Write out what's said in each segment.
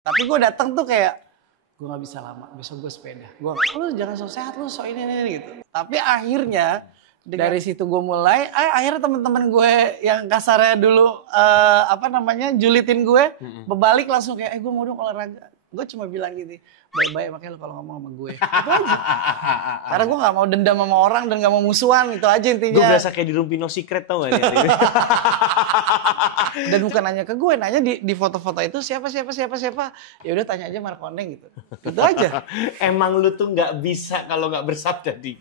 Tapi gue datang tuh kayak gue nggak bisa lama, besok gue sepeda. Gue, lu jangan so sehat, lu so ini gitu. Tapi akhirnya dari situ gue mulai, akhirnya teman-teman gue yang kasarnya dulu julitin gue, berbalik langsung kayak, gue mau dong olahraga. Gue cuma bilang gitu, baik-baik makanya lo kalau ngomong sama gue. Itu aja. Karena gue gak mau dendam sama orang dan gak mau musuhan, itu aja intinya. Gue berasa kayak di Rumpi No Secret tau gak? Dan bukan nanya ke gue, nanya di foto-foto itu siapa. Ya udah tanya aja Markoneng gitu. Itu aja. Emang lu tuh gak bisa kalau gak bersabda, Dik.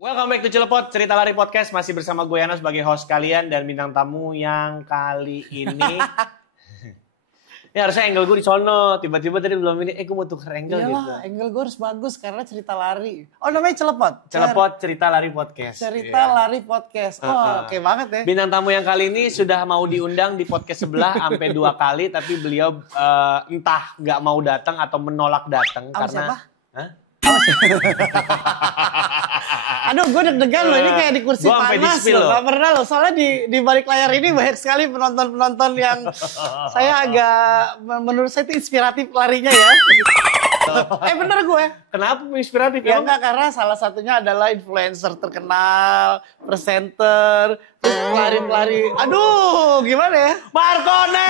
Welcome back to Cilepot, Cerita Lari Podcast. Masih bersama gue Yana sebagai host kalian dan bintang tamu yang kali ini ini harusnya angle gue di sono. Tiba-tiba tadi belum ini, gue mau tukar angle. Iyalah, gitu. angle gue harus bagus karena cerita lari. Oh, namanya Cilepot? Cilepot Cerita Lari Podcast. Cerita Lari Podcast. Oh, oke banget ya. Bintang tamu yang kali ini sudah mau diundang di podcast sebelah sampai 2 kali, tapi beliau entah nggak mau datang atau menolak datang karena. Siapa? Hah? Aduh, gue deg-degan loh, ini kayak di kursi panas loh. Gak pernah loh, soalnya di balik layar ini banyak sekali penonton-penonton yang saya agak, menurut saya itu inspiratif larinya ya. Bener gue. Kenapa inspiratif? Ya enggak, karena salah satunya adalah influencer terkenal, presenter, terus pelari-pelari. Aduh, gimana ya? Markoneng!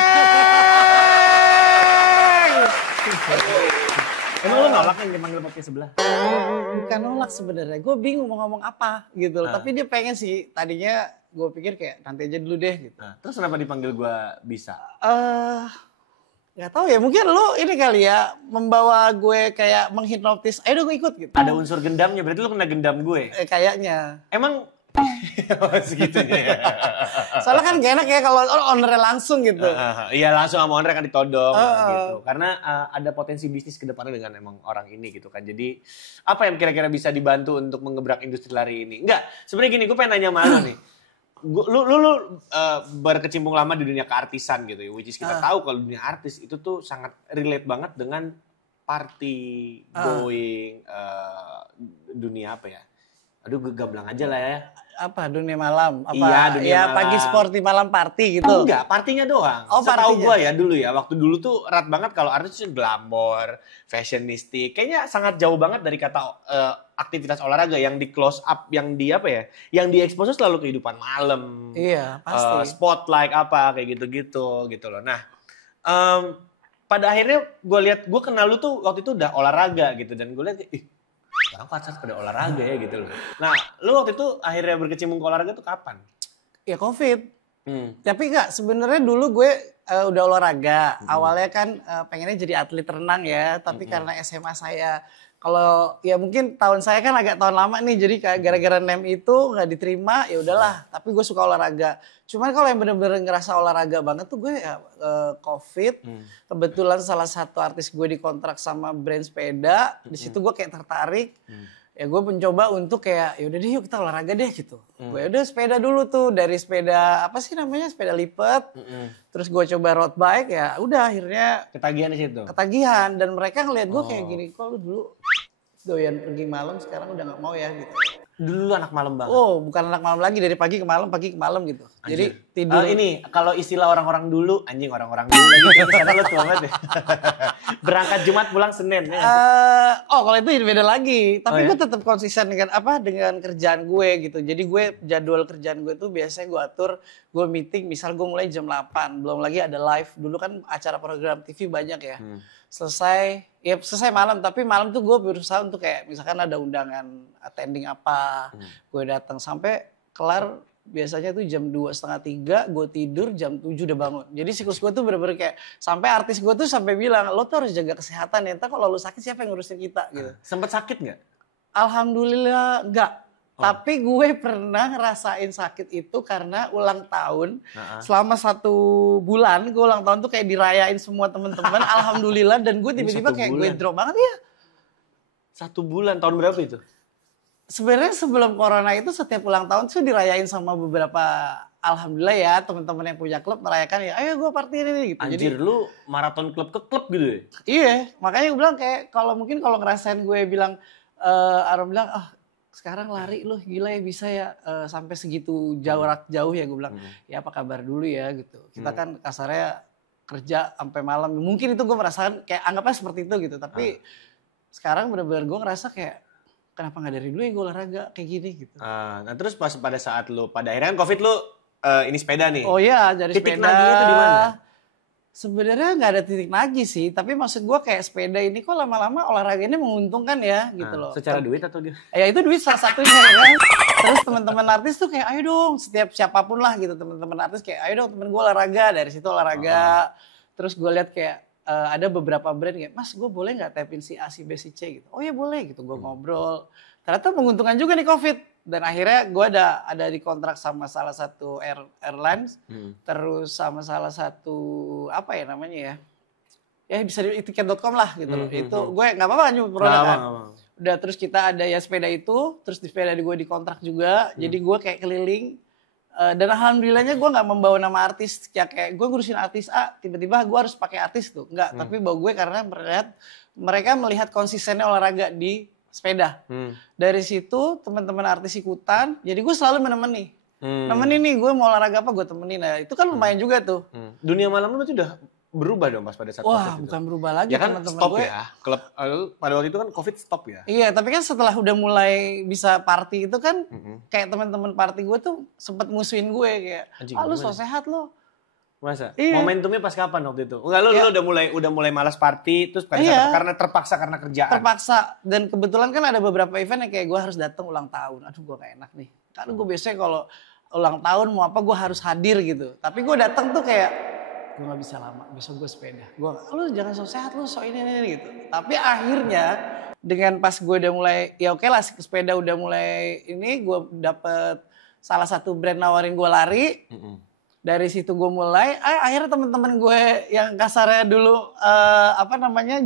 Emang lu nolak yang dipanggil podcast sebelah? Bukan nolak sebenarnya, gue bingung mau ngomong apa gitu loh. Tapi dia pengen sih, tadinya gue pikir kayak nanti aja dulu deh gitu. Terus kenapa dipanggil gue bisa? Gak tahu ya, mungkin lu ini kali ya membawa gue kayak menghipnotis. Ayo dong gue ikut gitu. Ada unsur gendamnya, berarti lu kena gendam gue. Kayaknya. Emang segitunya ya. Soalnya kan gak enak ya kalau ownernya langsung gitu. Iya, langsung sama owner kan ditodong gitu. Karena ada potensi bisnis ke depannya dengan emang orang ini gitu kan. Jadi apa yang kira-kira bisa dibantu untuk mengebrak industri lari ini? Enggak, sebenarnya gini, gue pengen nanya sama lu nih. Lu berkecimpung lama di dunia keartisan gitu ya. Which is kita tahu kalau dunia artis itu tuh sangat relate banget dengan party, going, dunia apa ya? Aduh, gue gamblang aja lah ya. Apa, dunia malam? Apa, iya, dunia malam. Pagi sporty, malam party gitu? Enggak, partinya doang. Oh, setahu gue ya dulu ya. Waktu dulu tuh erat banget kalau artis itu glamor, fashionistik. Kayaknya sangat jauh banget dari kata aktivitas olahraga yang di close up, yang di apa ya? Yang di expose selalu kehidupan malam. Iya, pasti. Spotlight apa, kayak gitu-gitu gitu loh. Nah, pada akhirnya gue kenal lu tuh waktu itu udah olahraga gitu. Dan gue lihat, orang pacar pada olahraga ya gitu loh. Nah, lu waktu itu akhirnya berkecimpung ke olahraga tuh kapan? Ya COVID. Tapi enggak, sebenarnya dulu gue udah olahraga. Awalnya kan pengennya jadi atlet renang ya. Tapi karena SMA saya, kalau ya mungkin tahun saya kan agak tahun lama nih. Jadi gara-gara NEM itu nggak diterima, ya udahlah. Tapi gue suka olahraga. Cuman kalau yang bener-bener ngerasa olahraga banget tuh gue ya COVID. Kebetulan salah satu artis gue dikontrak sama brand sepeda. Di situ gue kayak tertarik. Ya gue mencoba untuk kayak yaudah deh yuk kita olahraga deh gitu. Gue udah sepeda dulu tuh, dari sepeda apa sih namanya, sepeda lipat. Terus gue coba road bike, ya udah akhirnya ketagihan di situ. Ketagihan, dan mereka ngeliat gue kayak gini, kok lu dulu doyan pergi malam sekarang udah nggak mau ya gitu. Dulu anak malam banget. Oh, bukan anak malam lagi, dari pagi ke malam gitu. Anjir. Jadi tidur. Ini kalau istilah orang-orang dulu, anjing orang-orang dulu lagi karena lu tua banget ya. Berangkat Jumat pulang Senin. Kalau itu beda lagi. Tapi gue tetap konsisten dengan kerjaan gue gitu. Jadi gue jadwal kerjaan gue tuh biasanya gue atur, gue meeting misal gue mulai jam 8, belum lagi ada live. Dulu kan acara program TV banyak ya. Selesai malam, tapi malam tuh gue berusaha untuk kayak misalkan ada undangan attending apa, gue datang sampai kelar biasanya tuh jam 2:30, 3 gue tidur, jam 7 udah bangun. Jadi siklus gue tuh bener-bener kayak sampai artis gue tuh sampai bilang, lo tuh harus jaga kesehatan ya, ntar kalau lo sakit siapa yang ngurusin kita gitu. Sempet sakit nggak? Alhamdulillah enggak. Tapi gue pernah ngerasain sakit itu karena ulang tahun. Selama 1 bulan gue ulang tahun tuh kayak dirayain semua temen-temen. Alhamdulillah, dan gue tiba-tiba kayak gue drop banget ya. 1 bulan, tahun berapa itu? Sebenarnya sebelum corona itu setiap ulang tahun tuh dirayain sama beberapa, alhamdulillah ya, teman-teman yang punya klub merayakan ya, ayo gue party ini gitu. Anjir, lu maraton klub ke klub gitu ya? Iya, makanya gue bilang kayak kalau ngerasain gue bilang Orang bilang, sekarang lari lu gila ya bisa ya sampai segitu jauh ya gue bilang. Ya apa kabar dulu ya gitu. Kita kan kasarnya kerja sampai malam. Mungkin itu gue merasakan kayak anggapnya seperti itu gitu. Tapi sekarang benar-benar gue ngerasa kayak kenapa nggak dari dulu ya gue olahraga kayak gini gitu. Nah terus pas pada saat lu pada akhirnya kan COVID lu ini sepeda nih. Oh iya dari titik sepeda. Titik naginya itu di mana? Sebenarnya nggak ada titik nagi sih, tapi maksud gue kayak sepeda ini kok lama-lama olahraga ini menguntungkan ya gitu loh. Secara duit atau gimana? Ya itu duit salah satunya ya kan. Terus teman-teman artis tuh kayak ayo dong, setiap siapapun lah gitu teman-teman artis kayak ayo dong temen gue olahraga, dari situ olahraga. Terus gue lihat kayak ada beberapa brand kayak mas gue boleh nggak tapin si A, si B, si C gitu. Oh ya boleh gitu, gue ngobrol. Ternyata menguntungkan juga nih COVID. Dan akhirnya gue ada di kontrak sama salah satu airlines, terus sama salah satu apa ya namanya ya bisa di tiket.com lah gitu loh. Itu gue nggak apa-apa nyuruh produk kan. Udah terus kita ada ya sepeda itu, terus di sepeda gue dikontrak juga, jadi gue kayak keliling. Dan alhamdulillahnya gue nggak membawa nama artis, ya kayak gue ngurusin artis A, tiba-tiba gue harus pakai artis tuh, nggak. Tapi bawa gue karena mereka melihat konsistennya olahraga di sepeda. Dari situ teman-teman artis ikutan, jadi gue selalu menemani. Nemenin nih, gue mau olahraga apa gue temenin. Nah itu kan lumayan juga tuh. Dunia malam lu tuh udah berubah dong pas pada saat Wah COVID bukan itu. berubah lagi Ya kan teman-teman stop gue. ya. Klub pada waktu itu kan COVID stop ya. Iya tapi kan setelah udah mulai bisa party itu kan kayak teman-teman party gue tuh sempet musuhin gue kayak, lu so sehat lo. Masa? Iya. Momentumnya pas kapan waktu itu? Enggak, lu udah mulai malas party terus karena terpaksa karena kerjaan. Terpaksa, dan kebetulan kan ada beberapa event yang kayak gue harus datang ulang tahun. Aduh gue gak enak nih. Karena gue biasanya kalau ulang tahun mau apa gue harus hadir gitu. Tapi gue datang tuh kayak gue gak bisa lama, besok gue sepeda. Gue lu jangan so sehat, lu so ini gitu. Tapi akhirnya dengan pas gue udah mulai ya oke lah sepeda udah mulai ini, gue dapet salah satu brand nawarin gue lari. Dari situ gue mulai, akhirnya teman-teman gue yang kasarnya dulu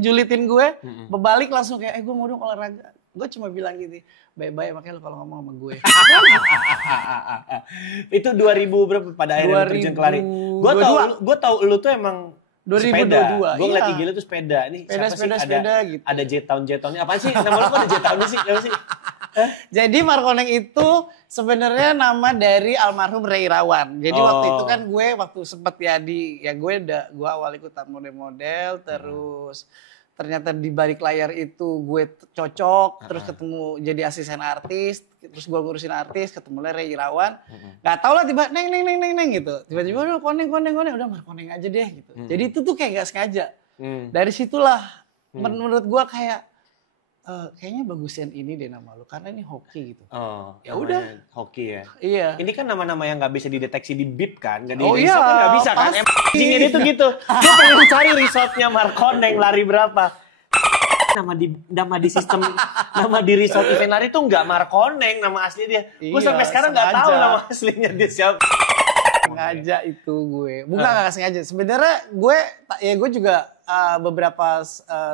julitin gue, berbalik langsung kayak, gue mau dong olahraga. Gue cuma bilang gitu, baik-baik makanya lo kalau ngomong sama gue. Itu 2000 berapa pada akhirnya terjun ke lari? Gue tau lu tuh emang 2022. Sepeda. Gue ngeliat IG lu tuh sepeda. Nih sepeda gitu. Ada J-Town-Nya. Apaan sih? Nama lu kok ada J-Town-nya sih? Apa sih? Jadi Markoneng itu sebenarnya nama dari almarhum Ray Irawan. Jadi waktu itu kan gue sempet gue awal ikutan model-model, terus ternyata di balik layar itu gue cocok, terus ketemu jadi asisten artis, terus gue ngurusin artis, ketemu Ray Irawan. Gak tau lah tiba neng gitu. Tiba-tiba udah koneng, udah Markoneng aja deh gitu. Jadi itu tuh kayak gak sengaja. Dari situlah menurut gue kayak kayaknya bagusin ini deh nama lu karena ini hoki gitu. Oh, ya udah hoki ya. Iya. Ini kan nama-nama yang nggak bisa dideteksi di bip kan, nggak di resort kan nggak bisa kan. Emangnya dia tuh gitu. Gue pengen cari resortnya Markoneng lari berapa. Nama di sistem nama di resort event lari tuh nggak Markoneng nama asli dia. Gue sampai sekarang nggak tahu nama aslinya dia siapa. Sengaja itu gue, bukan nggak sengaja. Sebenarnya gue juga beberapa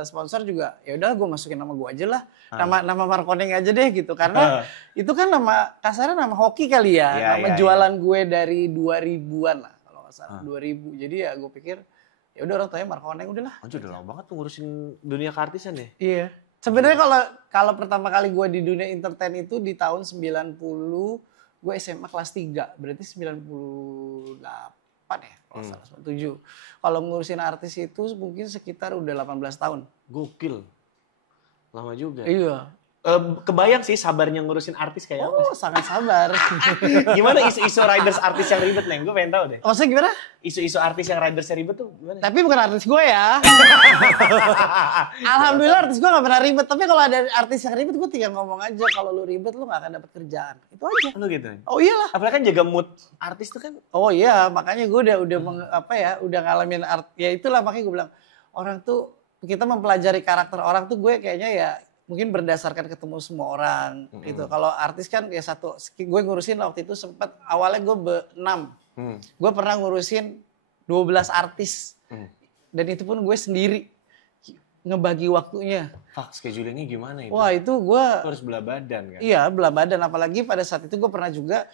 sponsor juga ya udah gue masukin nama gue aja lah, nama Markoneng aja deh gitu karena itu kan nama kasarnya nama hoki kali ya, nama jualan gue dari 2000-an lah kalau nggak salah 2000. Jadi ya gue pikir ya udah orang tuanya Markoneng udahlah. Anjir udah lama banget tuh ngurusin dunia keartisan ya. Iya. Sebenarnya kalau pertama kali gue di dunia entertain itu di tahun 90. Gue SMA kelas 3, berarti 98 ya, kalau salah 97. Kalau ngurusin artis itu mungkin sekitar udah 18 tahun. Gokil. Lama juga. Iya. Kebayang sih sabarnya ngurusin artis kayak apa sih? Sangat sabar. Gimana isu-isu riders artis yang ribet, Neng? Gue pengen tahu deh. Maksudnya gimana? Isu-isu artis yang riders yang ribet tuh gimana? Tapi bukan artis gue ya. Alhamdulillah artis gue gak pernah ribet. Tapi kalau ada artis yang ribet, gue tinggal ngomong aja. Kalau lu ribet, lu gak akan dapet kerjaan. Itu aja. Lu gitu? Oh iyalah. Apalagi kan jaga mood artis tuh kan. Oh iya, makanya gue udah ngalamin ya itulah makanya gue bilang. Orang tuh, kita mempelajari karakter orang tuh gue kayaknya ya mungkin berdasarkan ketemu semua orang gitu. Kalau artis kan ya gue ngurusin waktu itu sempat awalnya gue 6. Gue pernah ngurusin 12 artis. Dan itu pun gue sendiri ngebagi waktunya. Schedulingnya gimana itu? Wah itu gue harus belah badan kan? Iya belah badan, apalagi pada saat itu gue pernah juga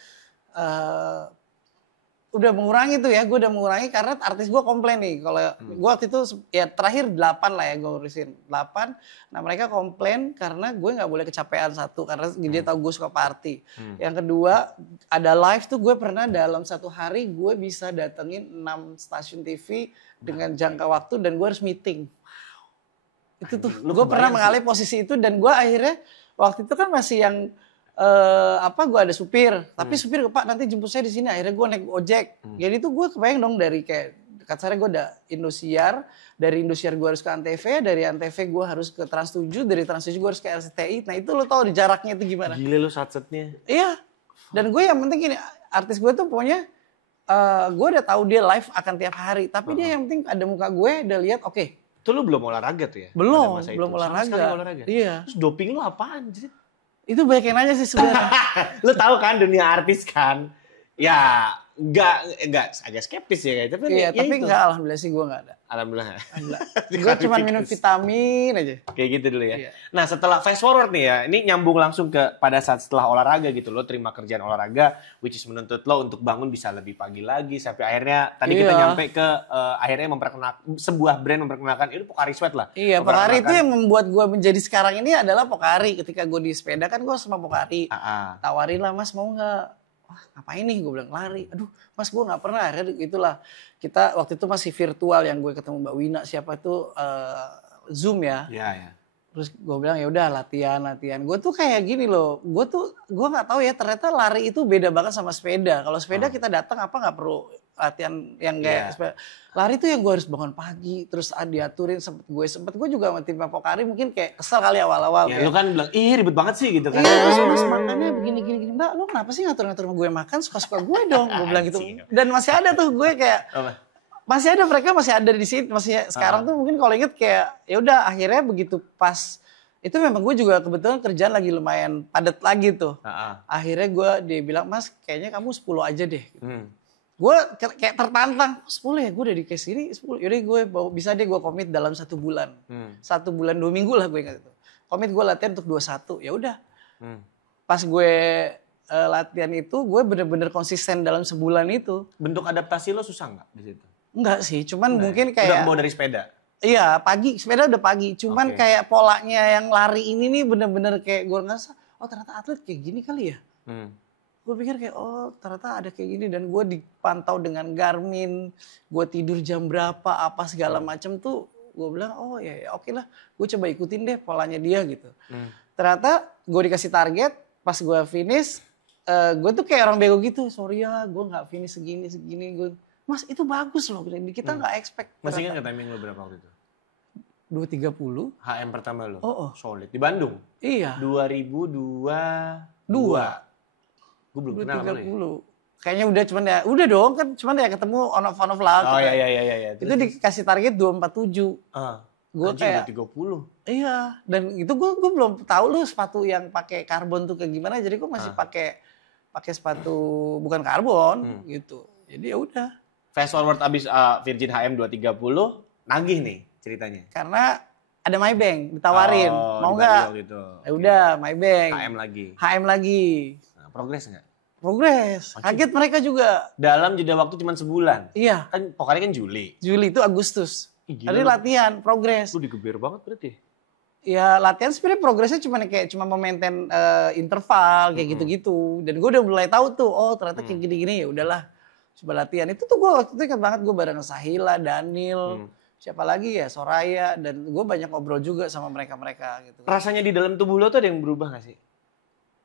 udah mengurangi tuh ya, gue udah mengurangi karena artis gue komplain nih. Kalau gue waktu itu ya terakhir 8 lah ya gue urusin 8. Nah mereka komplain karena gue nggak boleh kecapean satu karena dia tahu gue suka party. Yang kedua ada live tuh gue pernah dalam satu hari gue bisa datengin 6 stasiun TV dengan jangka waktu dan gue harus meeting. Itu tuh gue pernah mengalami posisi itu dan gue akhirnya waktu itu kan masih yang gue ada supir, tapi supir Pak nanti jemput saya di sini. Akhirnya gue naik ojek. Jadi tuh gue kebayang dong dari kayak kasarnya gue udah Indosiar, dari Indosiar gue harus ke Antv, dari Antv gue harus ke Trans 7, dari Trans 7 gue harus ke RCTI. Nah itu lo tau di jaraknya itu gimana? Gila lo satsetnya. Iya. Dan gue yang penting gini, artis gue tuh pokoknya gue udah tahu dia live akan tiap hari, tapi dia yang penting ada muka gue, udah lihat oke. Itu lu belum olahraga tuh ya? Belum olahraga. olahraga. Iya. Terus doping lu apaan? Itu banyak yang nanya sih sebenarnya. Lu tahu kan dunia artis kan? Ya, enggak agak skeptis ya kayak. Iya, tapi enggak, alhamdulillah sih gue enggak ada. Alhamdulillah. Gue cuma minum vitamin aja. Kayak gitu dulu ya. Iya. Nah, setelah fast forward nih ya, ini nyambung langsung ke pada saat setelah olahraga gitu. Lo terima kerjaan olahraga, which is menuntut lo untuk bangun bisa lebih pagi lagi. Sampai akhirnya, tadi kita nyampe ke akhirnya memperkenalkan, sebuah brand memperkenalkan, itu Pocari Sweat lah. Iya, Pocari itu yang membuat gue menjadi sekarang ini adalah Pocari. Ketika gue di sepeda kan gue sama Pocari. Tawarin lah, Mas mau nggak? Wah ngapain nih, gue bilang lari. Aduh Mas gue nggak pernah. Akhirnya itulah, kita waktu itu masih virtual yang gue ketemu Mbak Wina, siapa itu Zoom ya. Iya. Terus gue bilang ya udah latihan. Gue tuh kayak gini loh, gue nggak tahu ya ternyata lari itu beda banget sama sepeda. Kalau sepeda kita datang apa nggak perlu latihan yang kayak sepeda. Lari tuh yang gue harus bangun pagi, terus diaturin. Sempet gue juga sama tim Pocari mungkin kayak kesel kali awal-awal. Ya, lu kan bilang, ribet banget sih gitu kan. Iya, terus Mas makannya begini. Mbak, lu kenapa sih ngatur-ngatur gue makan? Suka-suka gue dong, gue bilang gitu. Dan masih ada tuh gue kayak, mereka masih ada di sini. Sekarang tuh mungkin kalau inget kayak, ya udah akhirnya begitu pas. Itu memang gue juga kebetulan kerjaan lagi lumayan padat lagi tuh. Akhirnya dia bilang, Mas kayaknya kamu 10 aja deh. Gue kayak tertantang, 10 ya gue udah di case ini 10. Yaudah gue bisa deh gue komit dalam 1 bulan. 1 bulan 2 minggu lah gue ingat itu. Komit gue latihan untuk 21, ya udah. Pas gue latihan itu gue bener-bener konsisten dalam sebulan itu. Bentuk adaptasi lo susah nggak di situ? Enggak sih, cuman mungkin kayak... Udah kebawa dari sepeda? Iya, sepeda udah pagi. Cuman kayak polanya yang lari ini nih bener-bener kayak gue ngerasa, oh ternyata atlet kayak gini kali ya. Gue pikir kayak, oh ternyata ada kayak gini. Dan gue dipantau dengan Garmin, gue tidur jam berapa, apa segala macem tuh. Gue bilang, oh ya oke lah, gue coba ikutin deh polanya dia gitu. Ternyata gue dikasih target, pas gue finish, gue tuh kayak orang bego gitu. Sorry ya, gue gak finish segini. Mas itu bagus loh, kita gak expect. Masih ingat gak timing lo berapa waktu itu? 2.30. HM pertama lo? Oh. Solid. Di Bandung? Iya. 2022. Gue belum kenal sama lo. Kayaknya udah dong kan cuman ya ketemu on off lah. Oh iya. Itu dikasih target 247. Gue kayak 30. Iya, dan itu gue belum tahu lu sepatu yang pakai karbon tuh kayak gimana. Jadi gue masih pakai sepatu bukan karbon gitu. Jadi ya udah. Fast forward abis Virgin HM 230, nagih nih ceritanya. Karena ada Maybank ditawarin, mau nggak? Gitu. Ya udah Maybank. HM lagi. Nah, progres nggak? Progres. Kaget mereka juga. Dalam jeda waktu cuma sebulan. Iya. Kan Pocari kan Juli. Juli itu Agustus. Tadi latihan, progres. Lu digeber banget berarti. Ya latihan sebenarnya progresnya cuma memaintain interval kayak gitu-gitu. Dan gue udah mulai tahu tuh, oh ternyata kayak gini-gini ya udahlah. Coba latihan. Itu tuh gue waktu itu ingat banget gue bareng Sahila, Daniel, siapa lagi ya, Soraya, dan gue banyak ngobrol juga sama mereka-mereka gitu. Rasanya di dalam tubuh lo tuh ada yang berubah gak sih?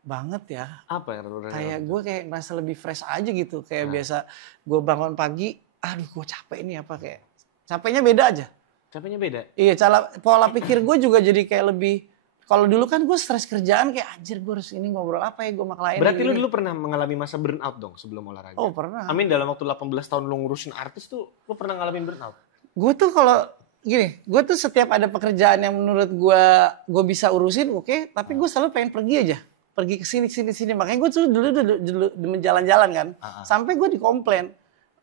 Banget ya. Apa yang kayak gue kayak ngerasa lebih fresh aja gitu. Kayak biasa gue bangun pagi, aduh gue capek ini apa kayak. Capeknya beda aja. Capeknya beda? Iya, pola pikir gue juga jadi kayak lebih. Kalau dulu kan gue stres kerjaan kayak anjir gue harus ini ngobrol apa ya gue sama klien. Berarti lu dulu pernah mengalami masa burnout dong sebelum olahraga? Oh pernah. Amin dalam waktu 18 tahun lu ngurusin artis tuh lu pernah ngalamin burnout? Gue tuh kalau gini, gue tuh setiap ada pekerjaan yang menurut gue bisa urusin oke, tapi gue selalu pengen pergi aja. Pergi ke sini. Makanya gue tuh dulu jalan-jalan kan. Sampai gue dikomplain.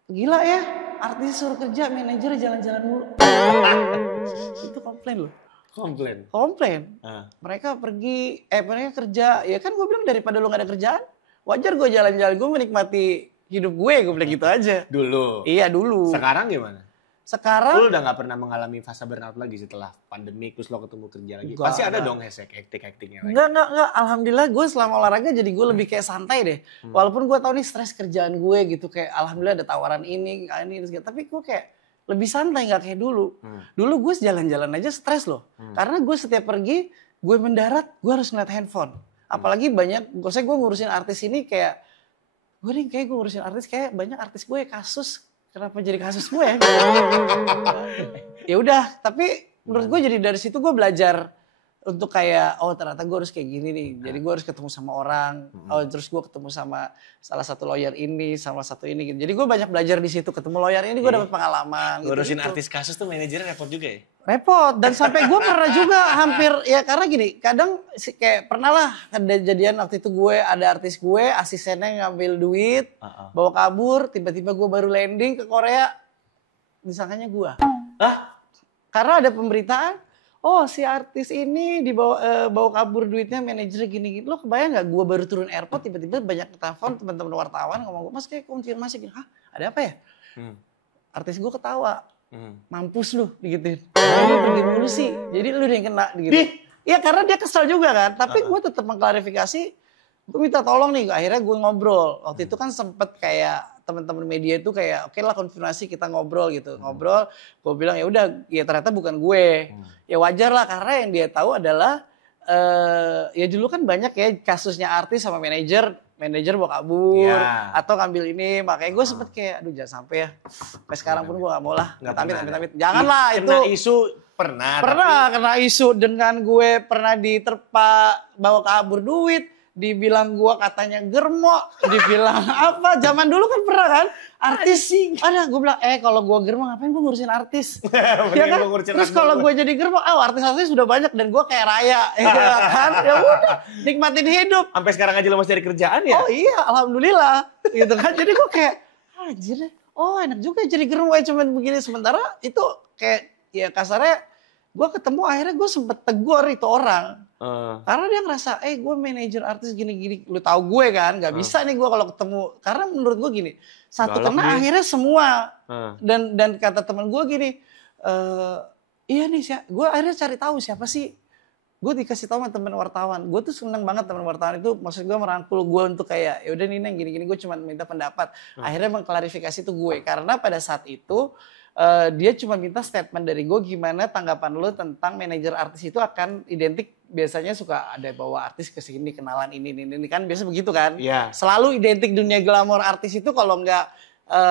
Gila ya, artis suruh kerja, manajer jalan-jalan mulu. Itu komplain loh. Komplain. Mereka mereka kerja. Ya kan gue bilang daripada lu gak ada kerjaan, wajar gue jalan-jalan. Gue menikmati hidup gue bilang gitu aja. Dulu. Iya dulu. Sekarang gimana? Sekarang Lu udah gak pernah mengalami fase burnout lagi setelah pandemi terus lo ketemu kerja lagi? Enggak, Pasti ada enggak. dong acting-actingnya lagi. Enggak. Alhamdulillah gue selama olahraga jadi gue lebih kayak santai deh. Walaupun gue tahu nih stres kerjaan gue gitu. Kayak alhamdulillah ada tawaran ini. Tapi gue kayak lebih santai gak kayak dulu. Dulu gue jalan-jalan aja stres loh. Karena gue setiap pergi, gue mendarat, gue harus ngeliat handphone. Apalagi banyak, gue ngurusin artis ini kayak, gue ngurusin artis kayak banyak artis gue kasus. Kenapa jadi kasus gue ya? Ya udah, tapi menurut gue jadi dari situ gue belajar untuk kayak oh ternyata gue harus kayak gini nih. Jadi gue harus ketemu sama orang. Oh terus gue ketemu sama salah satu lawyer ini, sama satu ini gitu. Jadi gue banyak belajar di situ. Ketemu lawyer ini gue dapat pengalaman. Ngurusin gitu. artis kasus tuh manajernya repot juga ya? Repot dan sampai gue pernah juga hampir ya karena gini kadang kayak pernah lah ada jadian waktu itu gue ada artis gue asistennya ngambil duit bawa kabur tiba-tiba gue baru landing ke Korea disangkanya gue karena ada pemberitaan oh si artis ini dibawa bawa kabur duitnya manajernya gini-gini lo kebayang nggak gue baru turun airport tiba-tiba banyak telepon teman-teman wartawan ngomong mas kayak konfirmasi gini hah ada apa ya artis gue ketawa mampus lu digituin. Lu pergi mulu sih. Jadi lu yang kena gitu. Iya karena dia kesel juga kan. Tapi gue tetap mengklarifikasi. Gue minta tolong nih. Akhirnya gue ngobrol. Waktu itu kan sempet kayak teman-teman media itu kayak oke lah konfirmasi kita ngobrol gitu. Ngobrol. Gue bilang ya udah ya ternyata bukan gue. Ya wajar lah karena yang dia tahu adalah ya dulu kan banyak ya kasusnya artis sama manajer bawa kabur atau ngambil ini makanya gue sempet kayak aduh jangan sampai ya sampai sekarang pun gue gak mau lah amit janganlah itu kena isu pernah kena isu dengan gue pernah diterpa bawa kabur duit dibilang gue katanya germo dibilang apa zaman dulu kan pernah kan artis ada gue bilang kalau gue germo ngapain gue ngurusin artis ya kan terus kalau gue jadi germo artis sudah banyak dan gue kayak raya ya kan ya udah nikmatin hidup sampai sekarang aja lo masih cari kerjaan ya oh iya alhamdulillah gitu kan jadi gue kayak anjir oh enak juga jadi germo cuman begini sementara itu kayak ya kasarnya gue ketemu akhirnya gue sempet tegur itu orang karena dia ngerasa gue manajer artis gini-gini lu tahu gue kan nggak bisa nih gue kalau ketemu karena menurut gue gini satu kena akhirnya semua dan kata teman gue gini iya nih gue akhirnya cari tahu siapa sih gue dikasih tahu sama teman wartawan gue tuh seneng banget teman wartawan itu maksud gue merangkul gue untuk kayak yaudah nih Neng gini-gini gue cuma minta pendapat akhirnya mengklarifikasi itu gue karena pada saat itu dia cuma minta statement dari gue gimana tanggapan lo tentang manajer artis itu akan identik biasanya suka ada bawa artis ke sini kenalan ini kan biasa begitu kan selalu identik dunia glamor artis itu kalau nggak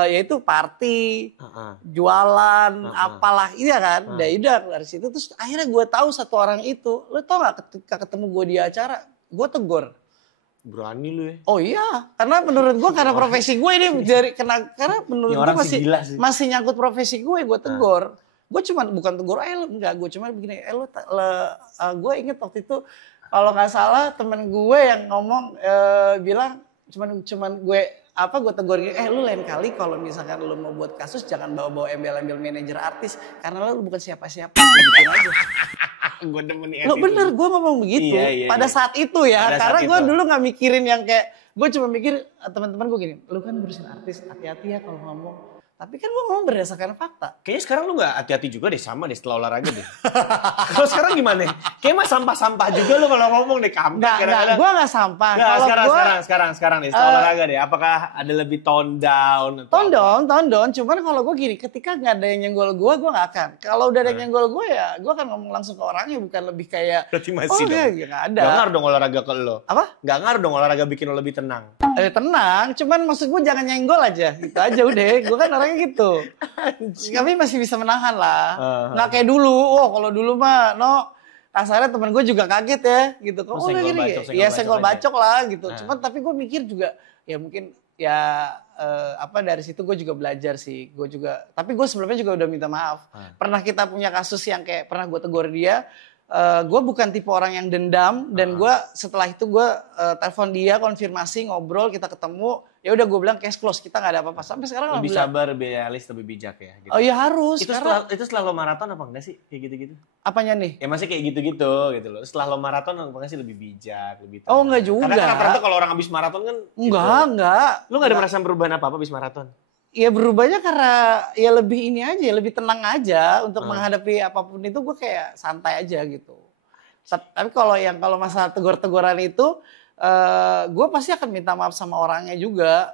yaitu party jualan apalah iya kan udah dari situ terus akhirnya gue tahu satu orang itu lo tau nggak ketika ketemu gue di acara gue tegur berani lu ya oh iya karena menurut gue karena profesi gue ini karena menurut gue masih nyangkut profesi gue tegur gue cuma bukan tegur enggak gue cuma begini gue inget waktu itu kalau nggak salah temen gue yang ngomong bilang cuman gue tegur gini, lu lain kali kalau misalkan lu mau buat kasus jangan bawa embel-embel manajer artis karena lu bukan siapa-siapa gitu aja. Gue demen nih. Lo bener gue ngomong begitu pada saat itu ya karena gue dulu nggak mikirin yang kayak gue cuma mikir teman-teman gue gini, lu kan ngurusin artis hati-hati ya kalau ngomong. Tapi kan gue ngomong berdasarkan fakta. Kayaknya sekarang lu gak hati-hati juga deh sama deh setelah olahraga deh. Kalau sekarang gimana? Kayaknya mah sampah-sampah juga lu kalau ngomong deh kamu. Enggak, gue gak sampah. Sekarang deh setelah olahraga deh. Apakah ada lebih tone down? Tone down. Cuman kalau gue gini, ketika gak ada yang nyenggol gue gak akan. Kalau udah ada yang nyenggol gue ya gue akan ngomong langsung ke orangnya bukan lebih kayak. Berarti masih dong. Ya gak ada. Gak ngaruh dong olahraga ke lo. Apa? Gak ngaruh dong olahraga bikin lo lebih tenang. Tenang, cuman maksud gue jangan nyenggol aja. Gitu aja udah, gue kan orangnya gitu. Kami masih bisa menahan lah. Nggak kayak dulu. Kalau dulu mah kasarnya temen gue juga kaget ya gitu. Kok gini? Ya senggol bacok lah gitu. Cuman tapi gue mikir juga ya mungkin ya dari situ gue juga belajar sih. Tapi gue sebelumnya juga udah minta maaf. Pernah kita punya kasus yang kayak pernah gue tegur dia gue bukan tipe orang yang dendam dan gue setelah itu gue telepon dia konfirmasi ngobrol kita ketemu ya udah gue bilang case close kita nggak ada apa-apa sampai sekarang lebih sabar, lebih realis, lebih bijak ya. Gitu. Oh iya harus. Itu setelah lo maraton apa enggak sih kayak gitu-gitu? Apanya nih? Ya masih kayak gitu-gitu gitu loh. Setelah lo maraton apa enggak sih lebih bijak, lebih tenang? Oh enggak juga. Karena rata-rata kalau orang habis maraton kan enggak. Lo nggak ada merasa perubahan apa-apa habis maraton? Ya berubahnya karena ya lebih ini aja, lebih tenang aja untuk menghadapi apapun itu gue kayak santai aja gitu. Tapi kalau masalah tegur-teguran itu, gue pasti akan minta maaf sama orangnya juga.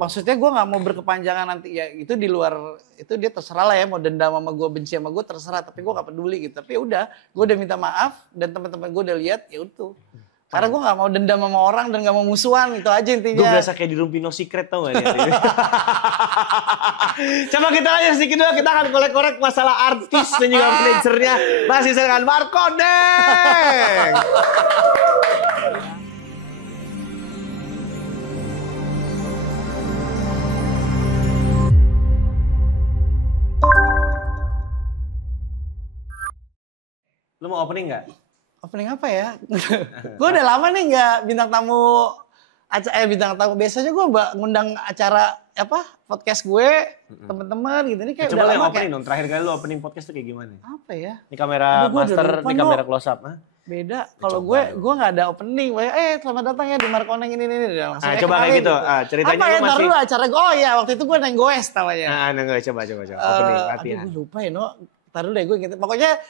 Maksudnya gue nggak mau berkepanjangan nanti ya itu di luar itu dia terserah lah ya mau dendam sama gue benci sama gue terserah. Tapi gue nggak peduli gitu. Tapi ya udah, gue udah minta maaf dan teman-teman gue udah lihat ya itu. Karena gue gak mau dendam sama orang dan gak mau musuhan, itu aja intinya. Gue berasa kayak di Rumpi No Secret tau gak dia? Coba kita lanjut sedikit dulu, kita akan korek-korek masalah artis dan juga manajernya. Masih dengan Marco Deng. Lu mau opening gak? Opening apa ya? Gue udah lama nih nggak bintang tamu bintang tamu. Biasanya gue ngundang acara apa podcast gue teman-teman gitu. Ini kayak coba udah lama opening dong. Terakhir kali lu opening podcast tuh kayak gimana? Apa ya? Ini kamera master, ini kamera close up. Beda. Kalau gue nggak ada opening. Selamat datang ya di Markoneng ini langsung. Coba kayak gitu. Ceritanya apa ya? masih. Taruh acara gue. Oh ya waktu itu gue nenggoes namanya. Nenggoes coba. Opening latihan. Gue lupa ya Taruh deh gue gitu. Pokoknya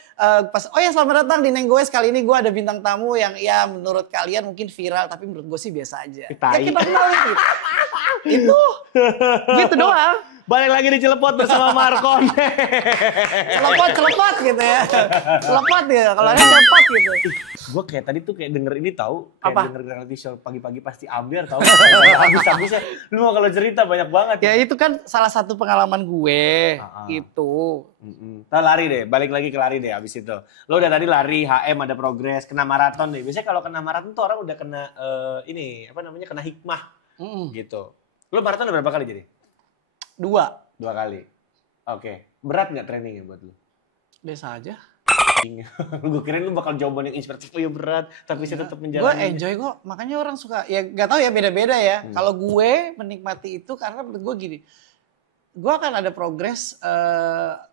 selamat datang di Nenggoes. Kali ini gue ada bintang tamu yang ya menurut kalian mungkin viral. Tapi menurut gue sih biasa aja. Ya kita kenalin gitu. Itu. Gitu doang. Balik lagi di Cilepot bersama Marco. Celepot gitu ya. Celepot gitu. Kalau ada cepot gitu. Gue kayak tadi tuh kayak denger ini tahu, kayak denger reality show pagi-pagi pasti ambiar tahu. Habis-habisnya lu mau kalau cerita banyak banget. Ya itu kan salah satu pengalaman gue gitu. Nah, lari deh, balik lagi ke lari deh abis itu. Lo udah tadi lari, HM ada progres, kena maraton deh. Biasanya kalau kena maraton tuh orang udah kena kena hikmah gitu. Lo maraton udah berapa kali jadi? 2 kali. Oke. Berat nggak trainingnya buat lo? Biasa aja. Gue kirain lu bakal jawaban yang inspiratif, ya berat, tapi saya tetap menjalani. Gue enjoy kok, makanya orang suka, ya gak tahu ya beda-beda ya. Kalau gue menikmati itu karena menurut gue gini, gue akan ada progres,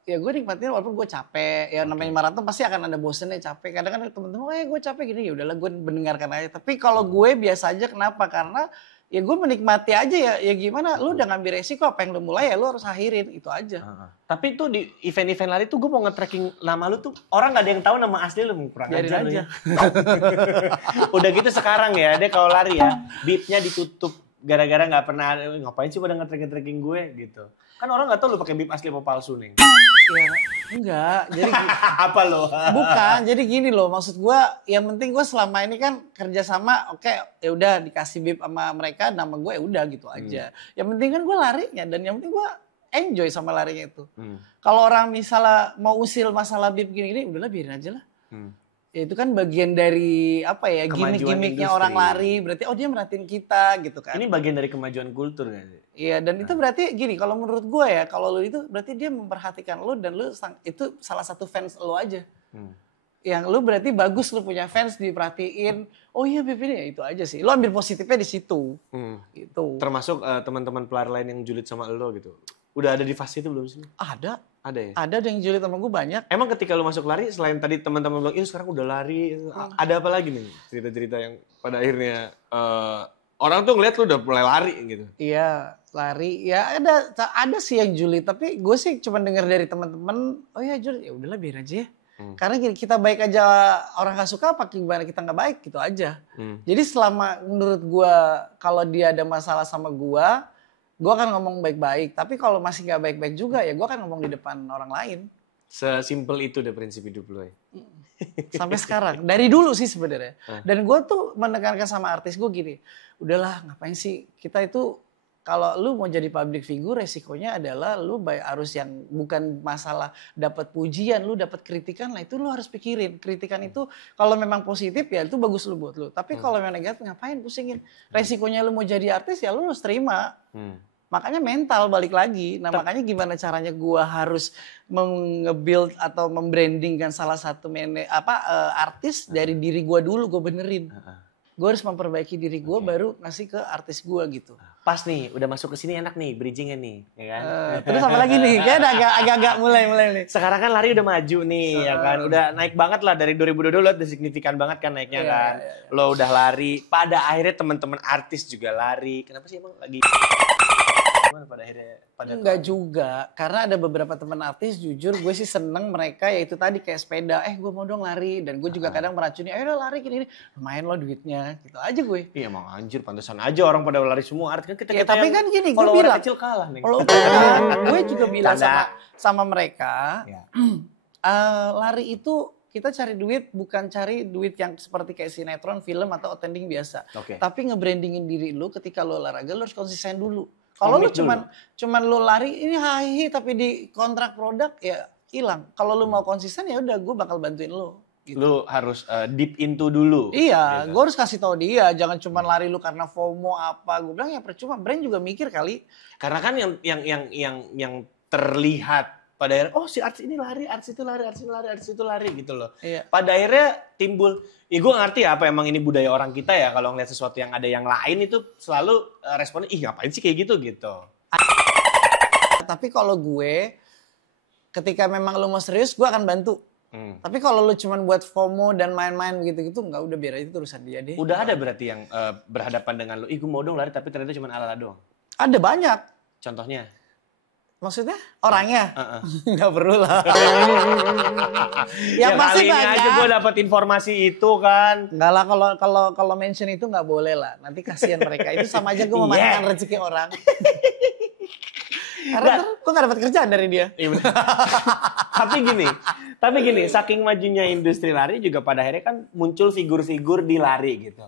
ya gue nikmatin walaupun gue capek, ya namanya maraton pasti akan ada bosennya capek. Kadang kan temen-temen, gue capek gini, ya udahlah gue mendengarkan aja. Tapi kalau gue biasa aja, kenapa? Karena ya gue menikmati aja ya gimana, lu udah ngambil resiko apa yang lu mulai ya lu harus akhirin, itu aja. Tapi tuh di event-event lari tuh gue mau nge-tracking nama lu tuh, orang gak ada yang tahu nama asli lu, kurang ajar aja. Udah gitu sekarang ya, dia kalau lari ya, bibnya ditutup gara-gara gak pernah, ngapain sih pada nge-tracking gue gitu. Kan orang gak tahu lu pakai bib asli apa palsu nih. Ya, enggak. Jadi apa lo? Bukan, jadi gini loh. Maksud gue, yang penting gue selama ini kan kerja sama, oke, ya udah dikasih bib sama mereka, nama gue ya udah gitu aja. Yang penting kan gue larinya dan yang penting gue enjoy sama larinya itu. Kalau orang misalnya mau usil masalah bib gini-gini, udahlah biarin aja lah. Ya itu kan bagian dari apa ya, gimmick-gimmicknya orang lari. Berarti dia merhatiin kita gitu kan. Ini bagian dari kemajuan kultur gak sih? Iya, dan itu berarti gini, kalau menurut gue ya, kalau lu itu berarti dia memperhatikan lu dan lu itu salah satu fans lu aja. Yang lu berarti bagus, lu punya fans, diperhatiin. Oh iya Bib ini ya itu aja sih. Lu ambil positifnya di situ. Gitu. Termasuk teman-teman pelari lain yang julid sama lo gitu. Udah ada di fase itu belum sih? Ada. Ada ya? Ada yang julid sama gue banyak. Emang ketika lu masuk lari, selain tadi teman-teman bilang, sekarang udah lari. Ada apa lagi nih cerita-cerita yang pada akhirnya orang tuh ngeliat lu udah mulai lari gitu? Iya, lari. Ya ada sih yang julid. Tapi gue sih cuma dengar dari teman-teman, oh ya julid, ya udahlah biar aja ya. Karena gini, kita baik aja orang gak suka, apa gimana kita gak baik gitu aja. Jadi selama menurut gue, kalau dia ada masalah sama gue akan ngomong baik-baik. Tapi kalau masih gak baik-baik juga ya gue akan ngomong di depan orang lain. Sesimpel itu deh prinsip hidup lo ya? Sampai sekarang. Dari dulu sih sebenarnya. Dan gue tuh menekankan sama artis gue gini, udahlah ngapain sih, kita itu kalau lu mau jadi public figure resikonya adalah lu harus yang bukan masalah dapat pujian, lu dapat kritikan lah, itu lu harus pikirin. Kritikan itu kalau memang positif ya itu bagus lu buat lu. Tapi kalau memang negatif ngapain pusingin. Resikonya lu mau jadi artis ya lu harus terima. Makanya mental balik lagi. Nah makanya gimana caranya gue harus nge-build atau membrandingkan salah satu artis dari diri gue dulu, gue benerin. Gue harus memperbaiki diri gue baru ngasih ke artis gue gitu. Pas nih, udah masuk ke sini enak nih bridgingnya nih, ya kan? Terus apa lagi nih? Kayak agak-agak mulai nih. Sekarang kan lari udah maju nih, ya kan? Udah naik banget lah dari 2022 lo udah signifikan banget kan naiknya kan? Lo udah lari, pada akhirnya teman-teman artis juga lari. Kenapa sih emang lagi? Pada akhirnya enggak juga, karena ada beberapa teman artis jujur gue sih seneng mereka ya itu tadi kayak sepeda, gue mau dong lari, dan gue juga kadang meracuni, ayo udah lari gini lumayan lo duitnya, gitu aja gue. Iya emang anjir, pantesan aja orang pada lari semua, artinya kita tapi kan gini gue bilang kecil kalah nih. Kalau gue juga bilang sama mereka, lari itu kita cari duit bukan cari duit yang seperti kayak sinetron, film atau attending biasa, tapi nge-brandingin diri lu ketika lo olahraga lo harus konsisten dulu. Kalau lu cuman lu lari ini hahi tapi di kontrak produk ya hilang. Kalau lu mau konsisten ya udah gue bakal bantuin lu. Gitu. Lu harus deep into dulu. Iya, gitu. Gue harus kasih tahu dia jangan cuman lari lu karena FOMO apa. Gue bilang ya percuma, brand juga mikir kali. Karena kan yang terlihat pada akhirnya, oh si artis ini lari, artis itu lari, artis ini lari, artis itu lari gitu loh. Iya. Pada akhirnya timbul, ya gue ngerti ya apa emang ini budaya orang kita ya, kalau ngeliat sesuatu yang ada yang lain itu selalu responnya, ih ngapain sih kayak gitu. Tapi kalau gue, ketika memang lu mau serius, gue akan bantu. Tapi kalau lu cuman buat FOMO dan main-main gitu-gitu, nggak, udah biar itu urusan dia deh. Udah ada berarti yang berhadapan dengan lu, ih gue mau dong lari tapi ternyata cuma ala-ala doang. Ada banyak. Contohnya? Maksudnya orangnya? Nggak perlu lah. Yang pasti kali ini aja gue dapat informasi itu kan. Nggak lah, kalau mention itu nggak boleh lah. Nanti kasihan mereka. Itu sama aja gue memakan rezeki orang. Karena gue nggak dapat kerjaan dari dia. Iya benar. Tapi gini, saking majunya industri lari juga pada akhirnya kan muncul figur-figur di lari gitu.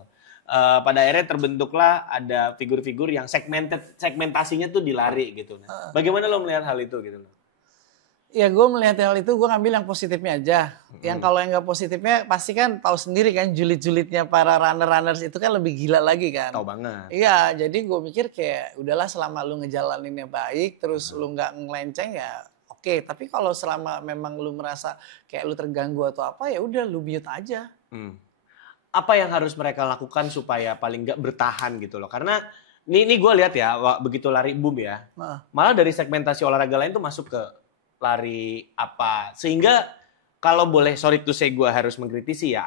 Pada akhirnya terbentuklah ada figur-figur yang segmentasinya tuh di lari gitu. Bagaimana lo melihat hal itu gitu? Ya gue melihat hal itu, gue ngambil yang positifnya aja. Yang kalau yang nggak positifnya pasti kan tahu sendiri kan, julid-julidnya para runners itu kan lebih gila lagi kan. Tahu banget. Iya, jadi gue mikir kayak udahlah selama lu ngejalaninnya baik, terus lu nggak ngelenceng ya oke. Tapi kalau selama memang lu merasa kayak lu terganggu atau apa ya udah lu mute aja. Apa yang harus mereka lakukan supaya paling nggak bertahan gitu loh? Karena ini gue lihat ya, begitu lari boom ya, malah dari segmentasi olahraga lain tuh masuk ke lari apa, sehingga kalau boleh sorry to say gue harus mengkritisi ya,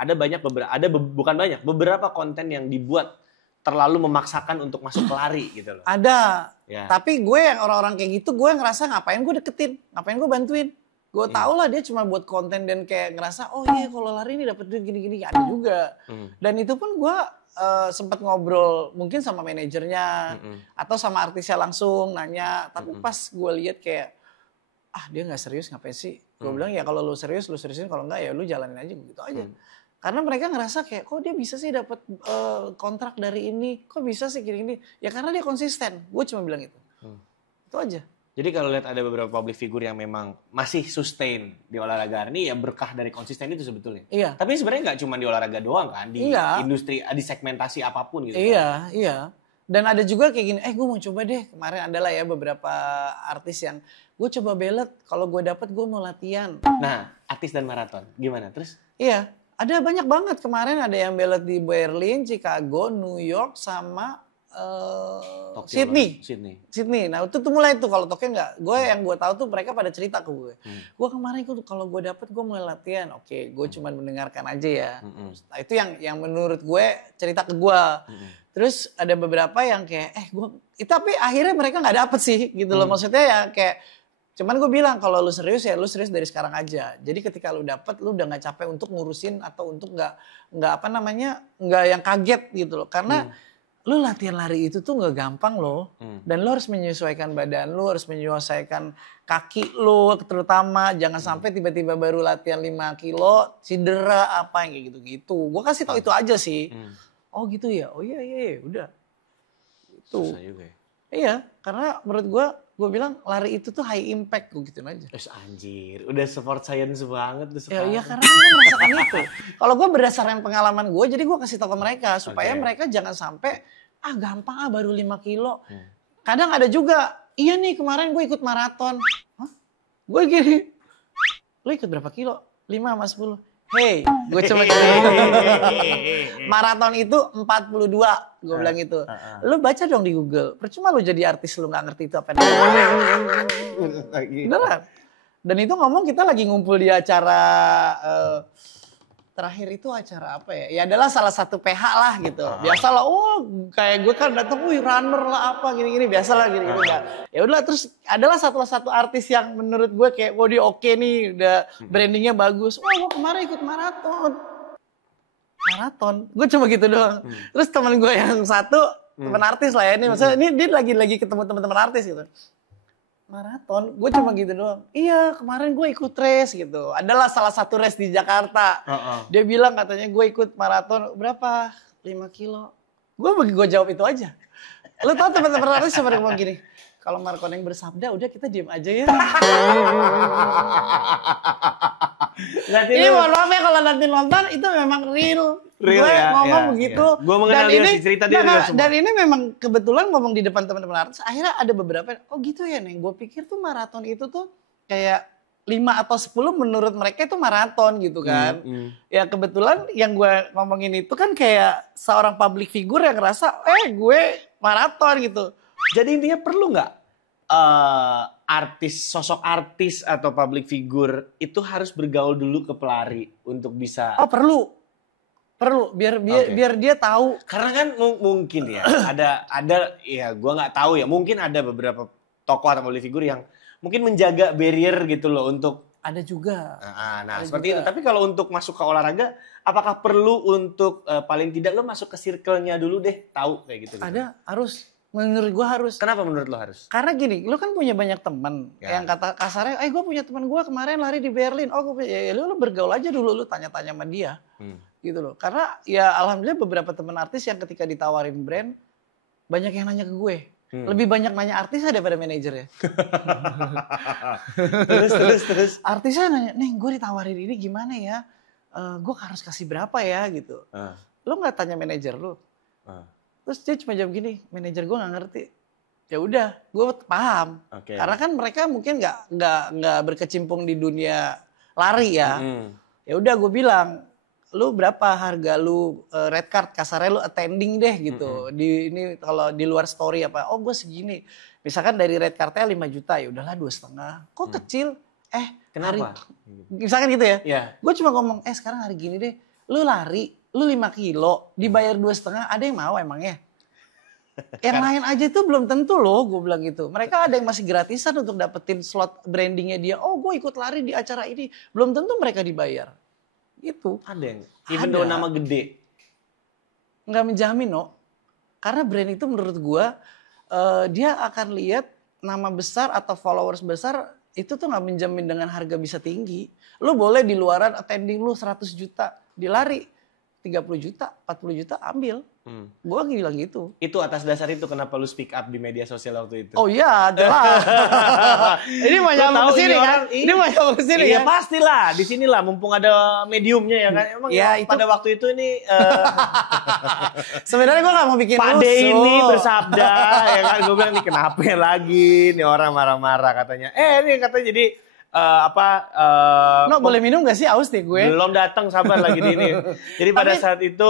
beberapa konten yang dibuat terlalu memaksakan untuk masuk ke lari gitu loh. Ada, tapi gue yang orang-orang kayak gitu gue ngerasa ngapain gue deketin, ngapain gue bantuin. Gue tau lah dia cuma buat konten dan kayak ngerasa oh iya kalau lari ini dapat duit gini-gini, ada juga. Dan itu pun gue sempat ngobrol mungkin sama manajernya atau sama artisnya langsung nanya. Tapi pas gue lihat kayak dia nggak serius ngapain sih? Gue bilang ya kalau lu serius lu seriusin, kalau enggak ya lu jalanin aja gitu aja. Karena mereka ngerasa kayak kok dia bisa sih dapat kontrak dari ini, kok bisa sih gini-gini? Ya karena dia konsisten. Gue cuma bilang itu. Itu aja. Jadi kalau lihat ada beberapa public figure yang memang masih sustain di olahraga ini ya berkah dari konsisten itu sebetulnya. Iya. Tapi sebenarnya nggak cuma di olahraga doang kan, di industri, di segmentasi apapun gitu. Iya, kan? Iya. Dan ada juga kayak gini, gue mau coba deh. Kemarin adalah ya beberapa artis yang gue coba belet, kalau gue dapet gue mau latihan. Nah, artis dan maraton, gimana terus? Iya, ada banyak banget. Kemarin ada yang belet di Berlin, Chicago, New York, sama Sydney. Nah itu tuh mulai tuh, kalau Tokyo enggak. Gue yang gue tahu tuh mereka pada cerita ke gue. Gue kemarin kalau gue dapet gue mulai latihan. Oke, gue cuma mendengarkan aja ya. Nah itu yang menurut gue cerita ke gue. Terus ada beberapa yang kayak tapi akhirnya mereka nggak dapet sih gitu loh. Maksudnya ya kayak cuman gue bilang kalau lu serius ya lu serius dari sekarang aja. Jadi ketika lu dapet lu udah nggak capek untuk ngurusin atau untuk nggak yang kaget gitu loh. Karena lu latihan lari itu tuh nggak gampang loh. Dan lu harus menyesuaikan badan lu, harus menyesuaikan kaki lu terutama. Jangan sampai tiba-tiba baru latihan 5 kilo cedera apa yang kayak gitu-gitu. Gue kasih tau itu aja sih. Oh gitu ya, oh iya udah. Itu. Susah juga ya. Iya, karena menurut gue bilang lari itu tuh high impact, gue gituin aja. Terus anjir, udah sport science banget. Iya karena gue merasakan itu. Kalau gue berdasarkan pengalaman gue, jadi gue kasih tau ke mereka supaya mereka jangan sampai gampang baru 5 kilo. Kadang ada juga, iya nih kemarin gue ikut maraton. Hah? Gue gini, lo ikut berapa kilo? 5 sama 10. Hey, gue cuma gini. Maraton itu 42, gue bilang gitu. Lo baca dong di Google. Percuma lo jadi artis lo nggak ngerti itu apa. Beneran. Dan itu ngomong kita lagi ngumpul di acara terakhir itu acara apa ya? Ya adalah salah satu PH lah gitu. Biasalah, kayak gue kan datang, runner lah apa gini-gini, biasalah gini-gini. Ya udahlah, terus adalah satu artis yang menurut gue kayak, dia oke nih, udah brandingnya bagus. Gue kemarin ikut maraton. Gue cuma gitu doang. Terus teman gue yang satu, teman artis lah ya, ini maksudnya ini dia lagi ketemu teman-teman artis gitu. Maraton, gue cuma gitu doang. Iya, kemarin gue ikut race gitu. Adalah salah satu race di Jakarta. Dia bilang katanya gue ikut maraton berapa? 5 kilo. Gue jawab itu aja. Lo tau teman-teman artis seperti ngomong gini, kalau Markoneng bersabda, udah kita diem aja ya. Ini mohon maaf ya kalau nanti nonton, itu memang real. Gue ya, ngomong begitu. Ya. Gue mengenal dia sih, cerita dia juga semua. Dan ini memang kebetulan ngomong di depan teman-teman artis, akhirnya ada beberapa, gitu ya Neng, gue pikir tuh maraton itu tuh kayak 5 atau 10 menurut mereka itu maraton gitu kan. Ya kebetulan yang gue ngomongin itu kan kayak seorang public figure yang ngerasa, gue maraton gitu. Jadi intinya perlu nggak sosok artis atau public figure itu harus bergaul dulu ke pelari untuk bisa? Oh perlu biar dia tahu. Karena kan mungkin ya ada ya gue nggak tahu ya, mungkin ada beberapa tokoh atau public figure yang mungkin menjaga barrier gitu loh untuk. Ada juga. Nah seperti itu. Tapi kalau untuk masuk ke olahraga, apakah perlu untuk paling tidak lo masuk ke circle-nya dulu deh, tahu kayak gitu? Ada, harus. Menurut gue harus. Kenapa menurut lo harus? Karena gini, lo kan punya banyak teman yang kata kasarnya, gue punya teman gue kemarin lari di Berlin. Oh, lo bergaul aja dulu, lo tanya-tanya sama dia. Gitu loh. Karena ya alhamdulillah beberapa teman artis yang ketika ditawarin brand, banyak yang nanya ke gue. Lebih banyak nanya artisnya daripada manajernya. terus. Artisnya nanya, Neng gue ditawarin ini gimana ya? Gue harus kasih berapa ya gitu. Lo nggak tanya manajer lo? Terus dia cuma jawab gini, manajer gue nggak ngerti. Ya udah, gue paham. Karena kan mereka mungkin nggak berkecimpung di dunia lari ya. Ya udah gue bilang, lu berapa harga lu red card, kasarnya lu attending deh gitu. Ini kalau di luar story apa? Oh gue segini. Misalkan dari red cardnya 5 juta, ya udahlah 2,5. Kok kecil? Kenapa? Misalkan gitu ya. Yeah. Gue cuma ngomong, sekarang hari gini deh, lu lari. Lu 5 kilo, dibayar 2,5, ada yang mau emangnya? Yang lain aja itu belum tentu loh, gue bilang gitu. Mereka ada yang masih gratisan untuk dapetin slot brandingnya dia. Oh gue ikut lari di acara ini. Belum tentu mereka dibayar. Gitu. Ada yang, even though nama gede. Nggak menjamin no. Karena brand itu menurut gue, dia akan lihat nama besar atau followers besar, itu tuh nggak menjamin dengan harga bisa tinggi. Lu boleh di luaran attending lu 100 juta, dilari. 30 juta, 40 juta ambil. Gue bilang gitu. Itu atas dasar itu kenapa lu speak up di media sosial waktu itu? Oh iya, jelas. Ini mau nyambung ke sini kan? Ini mau nyambung ke sini ya? Iya pastilah, di sinilah mumpung ada mediumnya ya kan. Emang ya, pada waktu itu ini sebenarnya gue gak mau bikin Pak D ini bersabda ya kan, gue bilang nih kenapa lagi nih orang marah-marah katanya. Ini katanya jadi boleh minum gak sih aus nih gue? Belum datang, sabar lagi di ini. Jadi pada saat itu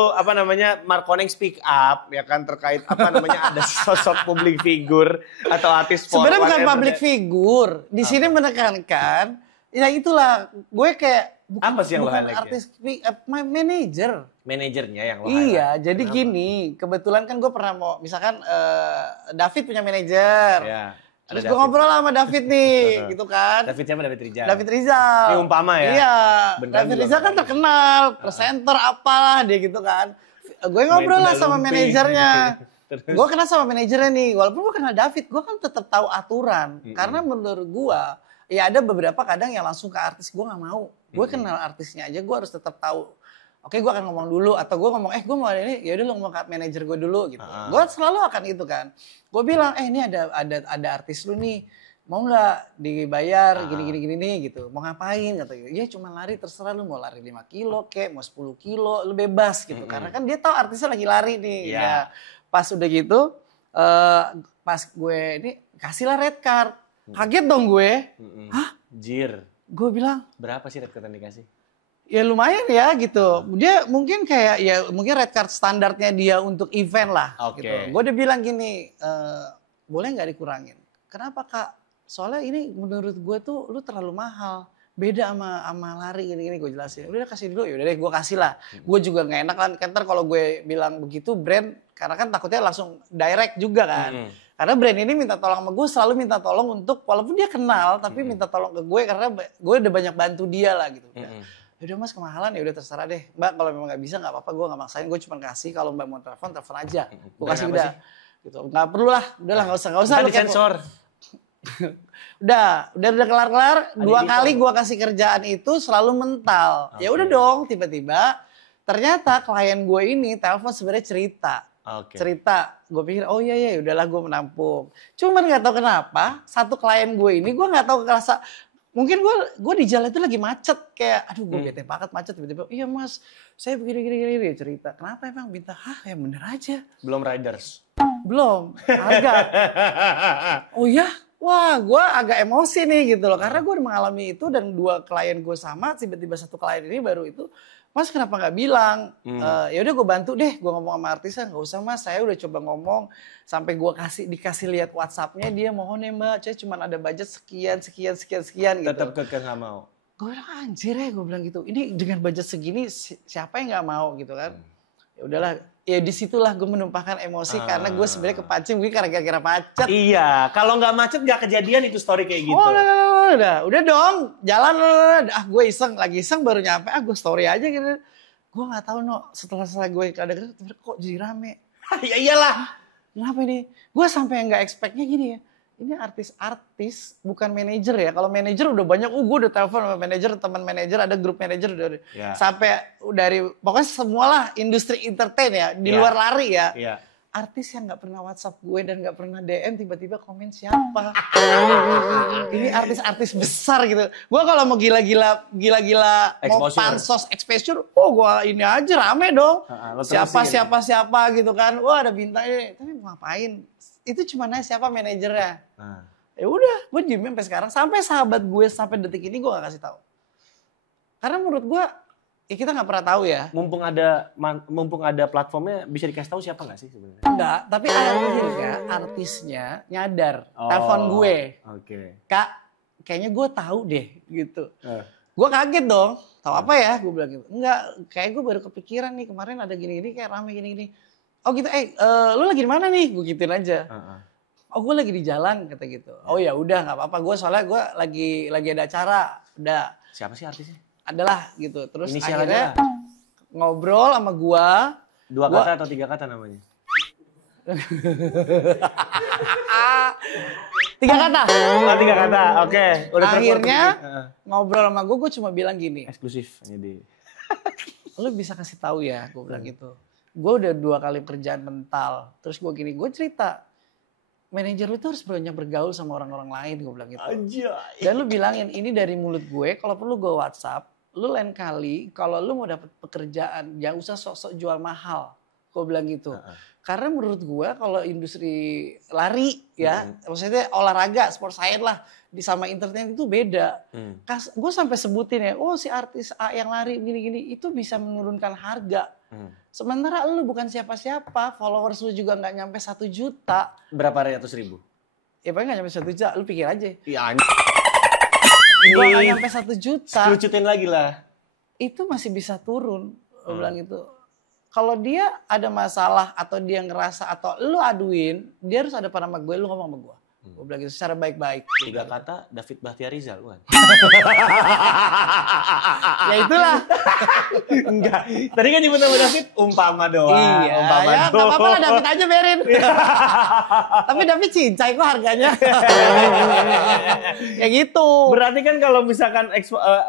Markoneng speak up ya kan terkait ada sosok public figure atau artis sport. Sebenarnya bukan public figure. Di sini menekankan ya itulah gue kayak apa sih yang bukan artis manajer. Manajernya yang lo Iya, jadi gini, kebetulan kan gue pernah misalkan David punya manajer. Ya. Terus gue ngobrol sama David nih, gitu kan. David siapa? David Rizal. David Rizal. Ini umpama ya. Iya. David Rizal kan terkenal, presenter apalah dia gitu kan. Gue ngobrol lah sama manajernya. Gue kenal sama manajernya nih, walaupun gue kenal David, gue kan tetap tahu aturan. Karena menurut gue, ya ada beberapa kadang yang langsung ke artis, gue gak mau. Gue kenal artisnya aja, gue harus tetap tahu. Oke, gue akan ngomong dulu, atau gue ngomong, gue mau ada ini, yaudah lo ngomong ke manajer gue dulu gitu. Gue selalu akan itu kan. Gue bilang, ini ada artis lu nih, mau nggak dibayar gini nih gitu. Mau ngapain kata gitu. Ya cuma lari, terserah lu mau lari 5 kilo kek, mau 10 kilo, lu bebas gitu. Karena kan dia tahu artisnya lagi lari nih. Ya pas udah gitu, pas gue ini kasihlah red card. Kaget dong gue. Hah? Jir. Gue bilang, berapa sih red card yang dikasih? Ya lumayan ya gitu. Dia mungkin kayak ya mungkin red card standarnya dia untuk event lah. Oke. Gitu. Gue udah bilang gini, boleh nggak dikurangin? Kenapa Kak? Soalnya ini menurut gue tuh lu terlalu mahal. Beda sama lari gini-gini gue jelasin. Udah kasih dulu, ya udah deh gue kasih lah. Gue juga nggak enak kan ntar kalau gue bilang begitu brand, karena kan takutnya langsung direct juga kan. Karena brand ini minta tolong sama gue, selalu minta tolong untuk walaupun dia kenal tapi minta tolong ke gue karena gue udah banyak bantu dia lah gitu. Yaudah mas kemahalan, ya udah terserah deh mbak, kalau memang nggak bisa nggak apa-apa, gue nggak maksain, gue cuma kasih, kalau mbak mau telepon aja, gue kasih udah gitu, nggak perlu lah, udahlah nggak usah lu sensor. udah kelar 2 kali gue kasih kerjaan itu selalu mental. Ya udah dong, tiba-tiba ternyata klien gue ini telepon sebenarnya cerita, gue pikir oh iya udahlah gue menampung, cuman nggak tahu kenapa satu klien gue ini gue nggak tahu kerasa. Mungkin gue di jalan itu lagi macet, kayak aduh gue bete banget macet, tiba-tiba iya mas saya begini cerita. Kenapa emang minta? Ya bener aja. Belum riders? Belum, agak. Oh ya? Wah gue agak emosi nih gitu loh, karena gue udah mengalami itu dan 2 klien gue sama, tiba-tiba satu klien ini baru itu, mas kenapa nggak bilang? Ya udah gue bantu deh, gue ngomong sama artisnya, nggak usah mas, saya udah coba ngomong sampai gue dikasih lihat WhatsApp-nya, dia mohon ya mbak, saya cuma ada budget sekian gitu. Tetap kekeh nggak mau. Gue bilang anjir ya, gue bilang gitu, ini dengan budget segini siapa yang nggak mau gitu kan? Ya udahlah, ya disitulah gue menumpahkan emosi karena gue sebenarnya kepancing mungkin gara-gara macet. Iya, kalau nggak macet nggak kejadian itu story kayak gitu. Oh udah dong, jalan gue lagi iseng baru nyampe, gue story aja gitu. Gue nggak tahu setelah gue kadang-kadang kok jadi rame. Ya iyalah. Kenapa ini? Gue sampai nggak expect-nya gini ya. Ini artis-artis bukan manajer ya. Kalau manajer udah banyak, gue udah telepon sama manajer, teman manajer, ada grup manajer dari sampai dari pokoknya semualah industri entertain ya, di luar lari ya. Artis yang nggak pernah WhatsApp gue dan nggak pernah DM tiba-tiba komen siapa? Ini artis-artis besar gitu. Gue kalau mau gila-gila mau pansos exposure, gue ini aja rame dong. Siapa gitu kan? Wah ada bintang ini, tapi mau ngapain? Itu cuma nanya siapa manajernya. Ya udah, gue diem sampai sekarang. Sampai sahabat gue sampai detik ini gue gak kasih tahu. Karena menurut gue, ya kita nggak pernah tahu ya. Mumpung ada platformnya, bisa dikasih tahu siapa nggak sih sebenarnya? Enggak, tapi akhirnya artisnya nyadar, telepon gue. Kak, kayaknya gue tahu deh gitu. Gue kaget dong. Tahu apa ya? Gue bilang gitu. Enggak, kayak gue baru kepikiran nih kemarin ada gini-gini kayak rame gini-gini. Oh gitu, lu lagi di mana nih? Gue gituin aja. Oh gue lagi di jalan kata gitu. Oh ya udah nggak apa-apa. Gue soalnya gue lagi ada acara. Udah. Siapa sih artisnya? Adalah gitu. Terus Inisialnya akhirnya ngobrol sama gue. 2 kata atau 3 kata namanya? 3 kata. 3 kata. Oke. Udah akhirnya ngobrol sama gue cuma bilang gini. Eksklusif. Jadi. Lu bisa kasih tahu ya, gue bilang gitu. Gue udah 2 kali kerjaan mental. Terus gue gini, gue cerita. Manajer lu tuh harus banyak bergaul sama orang-orang lain, gue bilang gitu. Dan lu bilangin, ini dari mulut gue, kalau perlu gue WhatsApp, lu lain kali kalau lu mau dapet pekerjaan, jangan usah sok-sok jual mahal. Gue bilang gitu. Karena menurut gue kalau industri lari ya, maksudnya olahraga, sport science lah, sama entertainment itu beda. Gue sampai sebutin ya, oh si artis A yang lari gini-gini, itu bisa menurunkan harga. Sementara lu bukan siapa-siapa, followers lu juga nggak nyampe 1 juta. Berapa ratus ribu? Ya paling nggak nyampe 1 juta, lu pikir aja. Iya. Gua nggak nyampe 1 juta. Kerucutin lagi lah. Itu masih bisa turun, gue bilang gitu. Kalau dia ada masalah atau dia ngerasa atau lu aduin, dia harus ada pada sama gue, lu ngomong sama gue. Gue bilang gitu secara baik-baik. 3 kata David Bahtiarizal bukan? Ya itulah. Enggak. Tadi kan nyebut nama David umpama doang. Iya. Umpama ya nggak apa-apa lah David aja berin. Tapi David cincai kok harganya. Ya gitu. Berarti kan kalau misalkan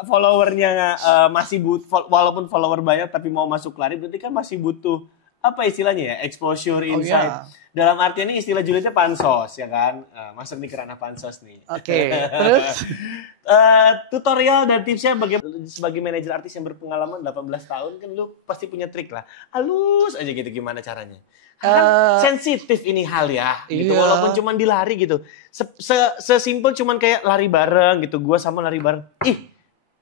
followernya masih walaupun follower banyak tapi mau masuk lari, berarti kan masih butuh apa istilahnya ya, exposure, insight. iya. Dalam artian ini istilah julidnya pansos ya kan, masuk nih ke ranah pansos nih. Oke, terus? Tutorial dan tipsnya sebagai manajer artis yang berpengalaman 18 tahun kan lu pasti punya trik lah. Halus aja gitu gimana caranya. Kan sensitif ini hal ya gitu, Iya. walaupun cuman dilari gitu. Sesimpel cuman kayak lari bareng gitu, gua sama lari bareng. Ih,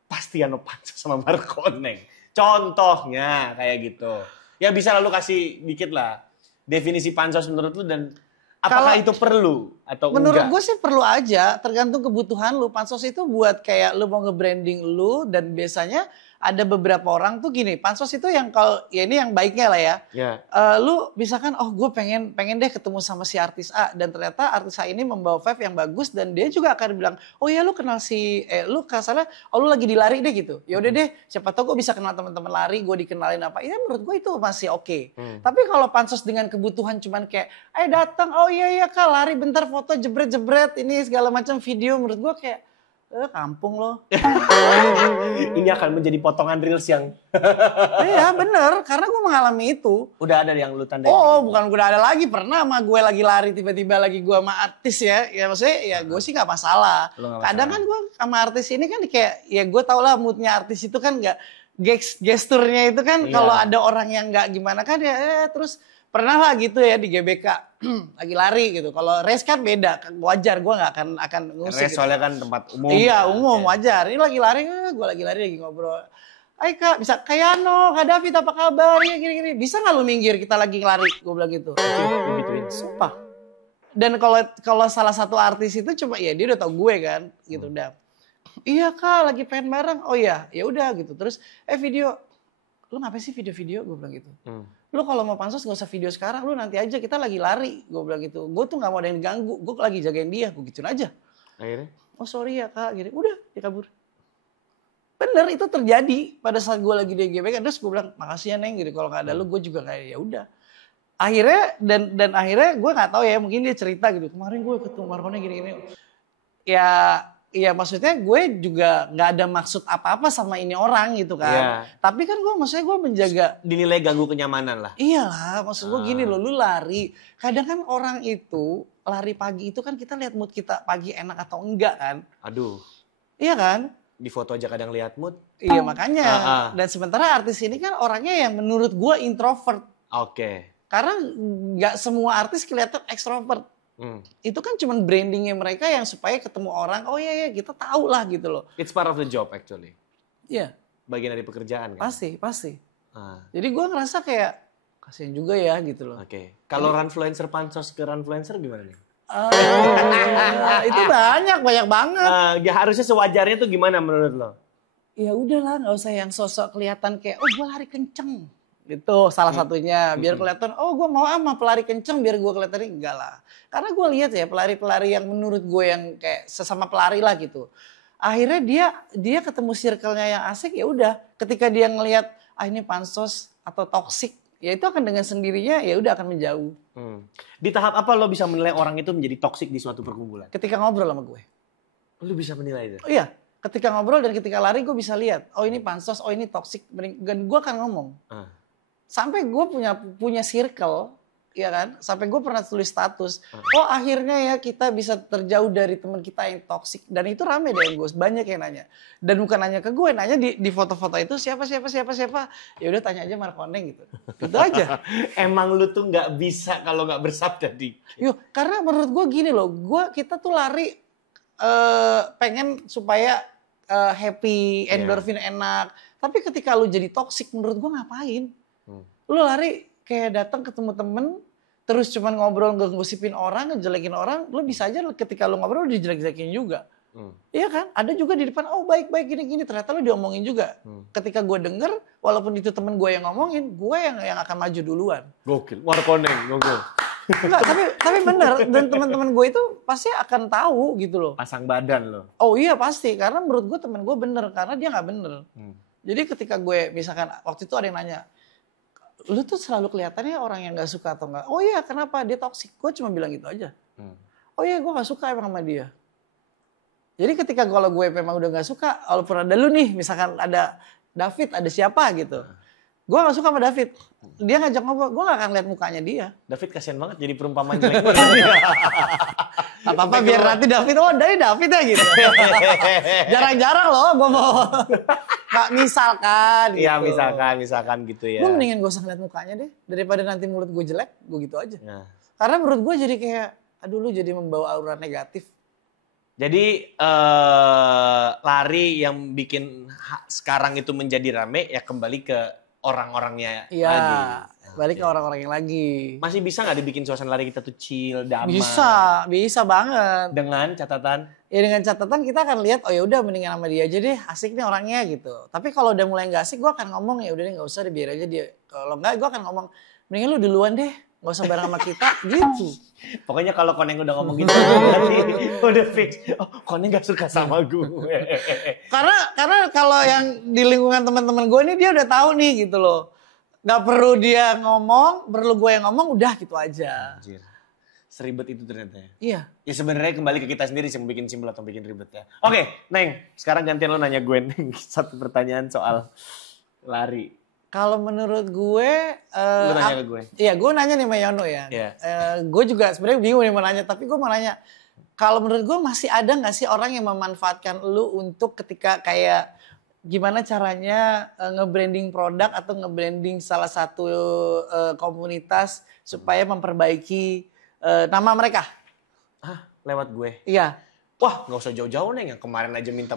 pasti Yano pansos sama Markoneng. Contohnya kayak gitu. Ya bisa lalu kasih dikit lah definisi pansos menurut lu dan apakah itu perlu atau Menurut enggak? gue sih perlu aja, tergantung kebutuhan lu. Pansos itu buat kayak lu mau nge-branding lu, dan biasanya ada beberapa orang tuh gini, pansos itu yang kalau ya ini yang baiknya lah ya. Ya. Lu misalkan gue pengen deh ketemu sama si artis A, dan ternyata artis A ini membawa vibe yang bagus, dan dia juga akan bilang, oh ya lu kenal lu kasarnya, lu lagi di lari deh gitu. Ya udah deh, siapa tahu gue bisa kenal teman-teman lari, gue dikenalin apa. Ya menurut gue itu masih oke. Tapi kalau pansos dengan kebutuhan cuman kayak, ayo datang, oh iya kak lari bentar foto jebret-jebret ini segala macam video, menurut gue kayak kampung loh. Ini akan menjadi potongan reels yang Iya bener, karena gue mengalami itu. udah ada yang lu tandain. Oh bukan udah ada lagi, pernah sama gue lagi lari tiba-tiba lagi gue sama artis ya. Ya maksudnya ya gue sih gak masalah. Lu nggak Kadang masalah. kan gue sama artis ini kan kayak, ya gue tau lah moodnya artis itu kan gak, gesturnya itu kan Iya. kalau ada orang yang gak gimana kan ya terus pernah lah gitu ya di GBK lagi lari gitu. Kalau race kan beda, wajar gue gak akan ngusik. Res soalnya kan tempat umum. Iya umum Oke. wajar. Ini lagi lari, gue lagi lari lagi ngobrol. Hai kak, bisa kayak Yano, kak David apa kabar? Ya gini-gini. Bisa nggak lu minggir kita lagi lari? Gue bilang gitu. Digituin. Sumpah. Dan kalau salah satu artis itu cuma ya dia udah tau gue kan, gitu udah. Iya kak, lagi pengen bareng. Oh iya, ya udah gitu. Terus video, lu ngapain sih video-video? Gue bilang gitu. Lu kalau mau pansos gak usah video sekarang, lu nanti aja kita lagi lari. Gue bilang gitu. Gue tuh gak mau ada yang ganggu, gue lagi jagain dia. Gue gituin aja. Akhirnya? Oh sorry ya kak, gini. Udah, dia kabur. Bener itu terjadi pada saat gue lagi di GBK. Terus gue bilang makasih ya Neng gitu. Kalau gak ada lu gue juga kayak ya udah. Akhirnya dan akhirnya gue nggak tahu ya, mungkin dia cerita gitu. Kemarin gue ketemu Markoneng gini-gini. Ya maksudnya gue juga nggak ada maksud apa-apa sama ini orang gitu kan. Iya. Tapi kan maksudnya gue menjaga. Dinilai ganggu kenyamanan lah. Iyalah, maksud gue gini loh, lu lari. Kadang kan orang itu lari pagi itu kan kita lihat mood kita pagi enak atau enggak kan. Aduh, Iya kan? di foto aja kadang lihat mood. Iya makanya. Dan sementara artis ini kan orangnya yang menurut gue introvert. Oke. Karena nggak semua artis kelihatan ekstrovert. Itu kan cuman brandingnya mereka yang supaya ketemu orang, oh iya kita tahu lah gitu loh. It's part of the job actually. Iya, Bagian dari pekerjaan kan? pasti. Ah, Jadi gue ngerasa kayak, kasihan juga ya gitu loh. Oke. Kalau runfluencer pansos ke runfluencer gimana nih? Itu banyak banget. Ya harusnya sewajarnya tuh gimana menurut lo? Ya udahlah, nggak usah yang sosok kelihatan kayak, oh gue lari kenceng. Gitu salah satunya, biar kelihatan, oh gue mau ama pelari kenceng biar gue kelihatan, enggak lah. Karena gue lihat ya pelari-pelari yang menurut gue yang kayak sesama pelari lah gitu. Akhirnya dia ketemu circle-nya yang asik, ya udah. Ketika dia ngelihat ini pansos atau toksik, ya itu akan dengan sendirinya ya udah akan menjauh. Di tahap apa lo bisa menilai orang itu menjadi toksik di suatu perkumpulan? Ketika ngobrol sama gue. Lo bisa menilai itu? Oh iya, ketika ngobrol dan ketika lari gue bisa lihat, oh ini pansos, oh ini toksik, dan gue akan ngomong. Sampai gue punya circle, ya kan? Sampai gue pernah tulis status, oh akhirnya ya kita bisa terjauh dari teman kita yang toksik. Dan itu rame deh gue, banyak yang nanya. Dan bukan nanya ke gue, nanya di foto-foto itu siapa. Ya udah tanya aja Markoneng gitu. Gitu aja. Emang lu tuh nggak bisa kalau nggak bersabda di. Yuk, karena menurut gue gini loh, kita tuh lari pengen supaya happy, endorfin enak. Tapi ketika lu jadi toksik, menurut gue ngapain? Lu lari kayak datang ketemu temen, terus cuman ngobrol ngegosipin orang, ngejelekin orang, lu bisa aja ketika lu ngobrol dijelek-jelekin juga. Iya kan? Ada juga di depan, oh baik-baik gini-gini, ternyata lu diomongin juga. Ketika gue denger, walaupun itu temen gue yang ngomongin, gue yang akan maju duluan. Gokil, Markoneng, gokil. Enggak, tapi bener, dan teman-teman gue itu pasti akan tahu gitu loh. Pasang badan lo. Oh iya pasti, karena menurut gue temen gue bener, karena dia nggak bener. Jadi ketika gue, misalkan waktu itu ada yang nanya, lu tuh selalu kelihatannya orang yang gak suka atau enggak. Oh iya kenapa dia toksik? Gue cuma bilang gitu aja. Oh iya gue gak suka emang sama dia. Jadi ketika kalau gue memang udah gak suka, walaupun ada lu nih, misalkan ada David, ada siapa gitu. Gue gak suka sama David. Dia ngajak ngobrol, gue gak akan lihat mukanya dia. David kasihan banget jadi perumpamaan jelek. Gak apa-apa biar nanti David, oh dari David ya gitu. Jarang-jarang loh gue mau. Gak misalkan gitu. Iya misalkan gitu ya. Gue mendingan gak usah ngeliat mukanya deh. Daripada nanti mulut gue jelek, gue gitu aja. Nah. Karena menurut gue jadi kayak, aduh lu jadi membawa aura negatif. Jadi lari yang bikin sekarang itu menjadi rame ya kembali ke orang-orangnya lagi. Iya, balik ke orang-orang yang lagi. Masih bisa nggak dibikin suasana lari kita tuh chill, damai? Bisa banget. Dengan catatan? Ya dengan catatan kita akan lihat, oh ya udah mendingan sama dia aja deh, asik nih orangnya gitu. Tapi kalau udah mulai nggak asik, gue akan ngomong ya udah deh nggak usah deh, biar aja dia. Kalau nggak, gue akan ngomong, mendingan lu duluan deh, nggak usah bareng sama kita, gitu. Pokoknya kalau Koneng udah ngomong gitu, berarti udah fix. Oh, Koneng gak suka sama gue. karena kalau yang di lingkungan teman-teman gue nih dia udah tahu nih gitu loh. Gak perlu dia ngomong, perlu gue yang ngomong, udah gitu aja. Anjir. Seribet itu ternyata ya. Iya. Ya sebenarnya kembali ke kita sendiri sih yang bikin simpel atau bikin ribet ya. Oke, Neng. Sekarang gantian lo nanya gue, Neng. Satu pertanyaan soal lari. Kalau menurut gue, lu nanya ke gue. Iya, gue nanya nih sama Yono ya. Yeah. Gue juga sebenarnya bingung nih mau nanya, tapi gue mau nanya, kalau menurut gue masih ada nggak sih orang yang memanfaatkan lu untuk ketika kayak gimana caranya nge-branding produk atau nge-branding salah satu komunitas supaya memperbaiki nama mereka? Hah, lewat gue? Iya. Wah, nggak usah jauh-jauh Neng. Yang kemarin aja minta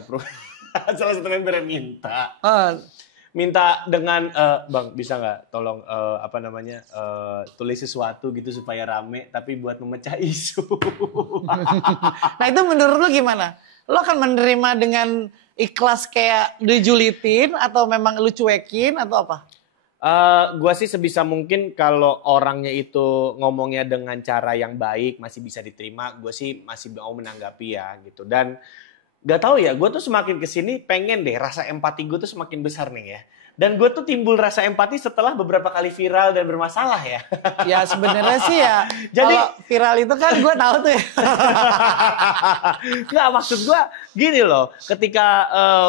salah satu member minta. Minta dengan bang bisa nggak tolong tulis sesuatu gitu supaya rame tapi buat memecah isu. Nah itu menurut lu gimana? Lo akan menerima dengan ikhlas kayak dijulitin atau memang lu cuekin atau apa? Gua sih sebisa mungkin kalau orangnya itu ngomongnya dengan cara yang baik masih bisa diterima, gue sih masih mau menanggapi ya gitu. Dan gak tahu ya, gue tuh semakin kesini pengen deh rasa empati gue tuh semakin besar nih ya. Dan gue tuh timbul rasa empati setelah beberapa kali viral dan bermasalah ya. Ya sebenarnya sih ya, jadi kalau viral itu kan gue tahu tuh ya. Nggak, maksud gue gini loh, ketika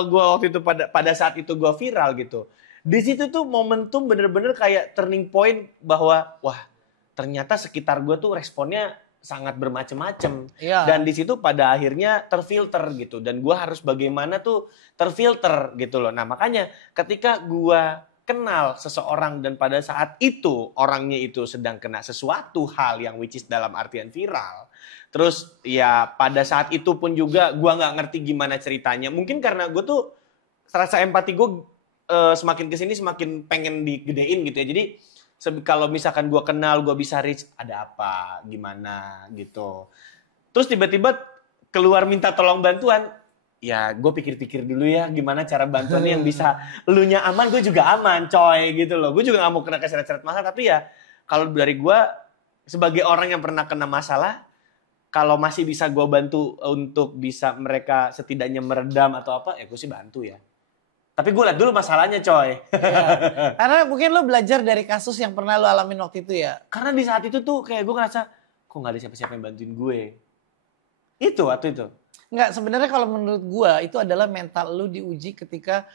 gue waktu itu pada saat itu gue viral gitu. Di situ tuh momentum bener-bener kayak turning point bahwa wah ternyata sekitar gue tuh responnya sangat bermacam-macam. Iya. Dan di situ pada akhirnya terfilter gitu. Dan gue harus bagaimana tuh terfilter gitu loh. Nah makanya ketika gue kenal seseorang dan pada saat itu orangnya itu sedang kena sesuatu hal yang which is dalam artian viral. Terus ya pada saat itu pun juga gue gak ngerti gimana ceritanya. Mungkin karena gue tuh rasa empati gue semakin kesini semakin pengen digedein gitu ya. Jadi kalau misalkan gue kenal, gue bisa reach, ada apa, gimana gitu. Terus tiba-tiba keluar minta tolong bantuan, ya gue pikir-pikir dulu ya gimana cara bantuannya yang bisa elunya aman, gue juga aman coy gitu loh. Gue juga gak mau kena keseret-seret masalah, tapi ya kalau dari gue sebagai orang yang pernah kena masalah, kalau masih bisa gue bantu untuk bisa mereka setidaknya meredam atau apa, ya gue sih bantu ya. Tapi gue liat dulu masalahnya coy. Ya. Karena mungkin lo belajar dari kasus yang pernah lo alamin waktu itu ya. Karena di saat itu tuh kayak gue ngerasa, kok gak ada siapa-siapa yang bantuin gue. Itu waktu itu. Enggak, sebenarnya kalau menurut gue itu adalah mental lo diuji ketika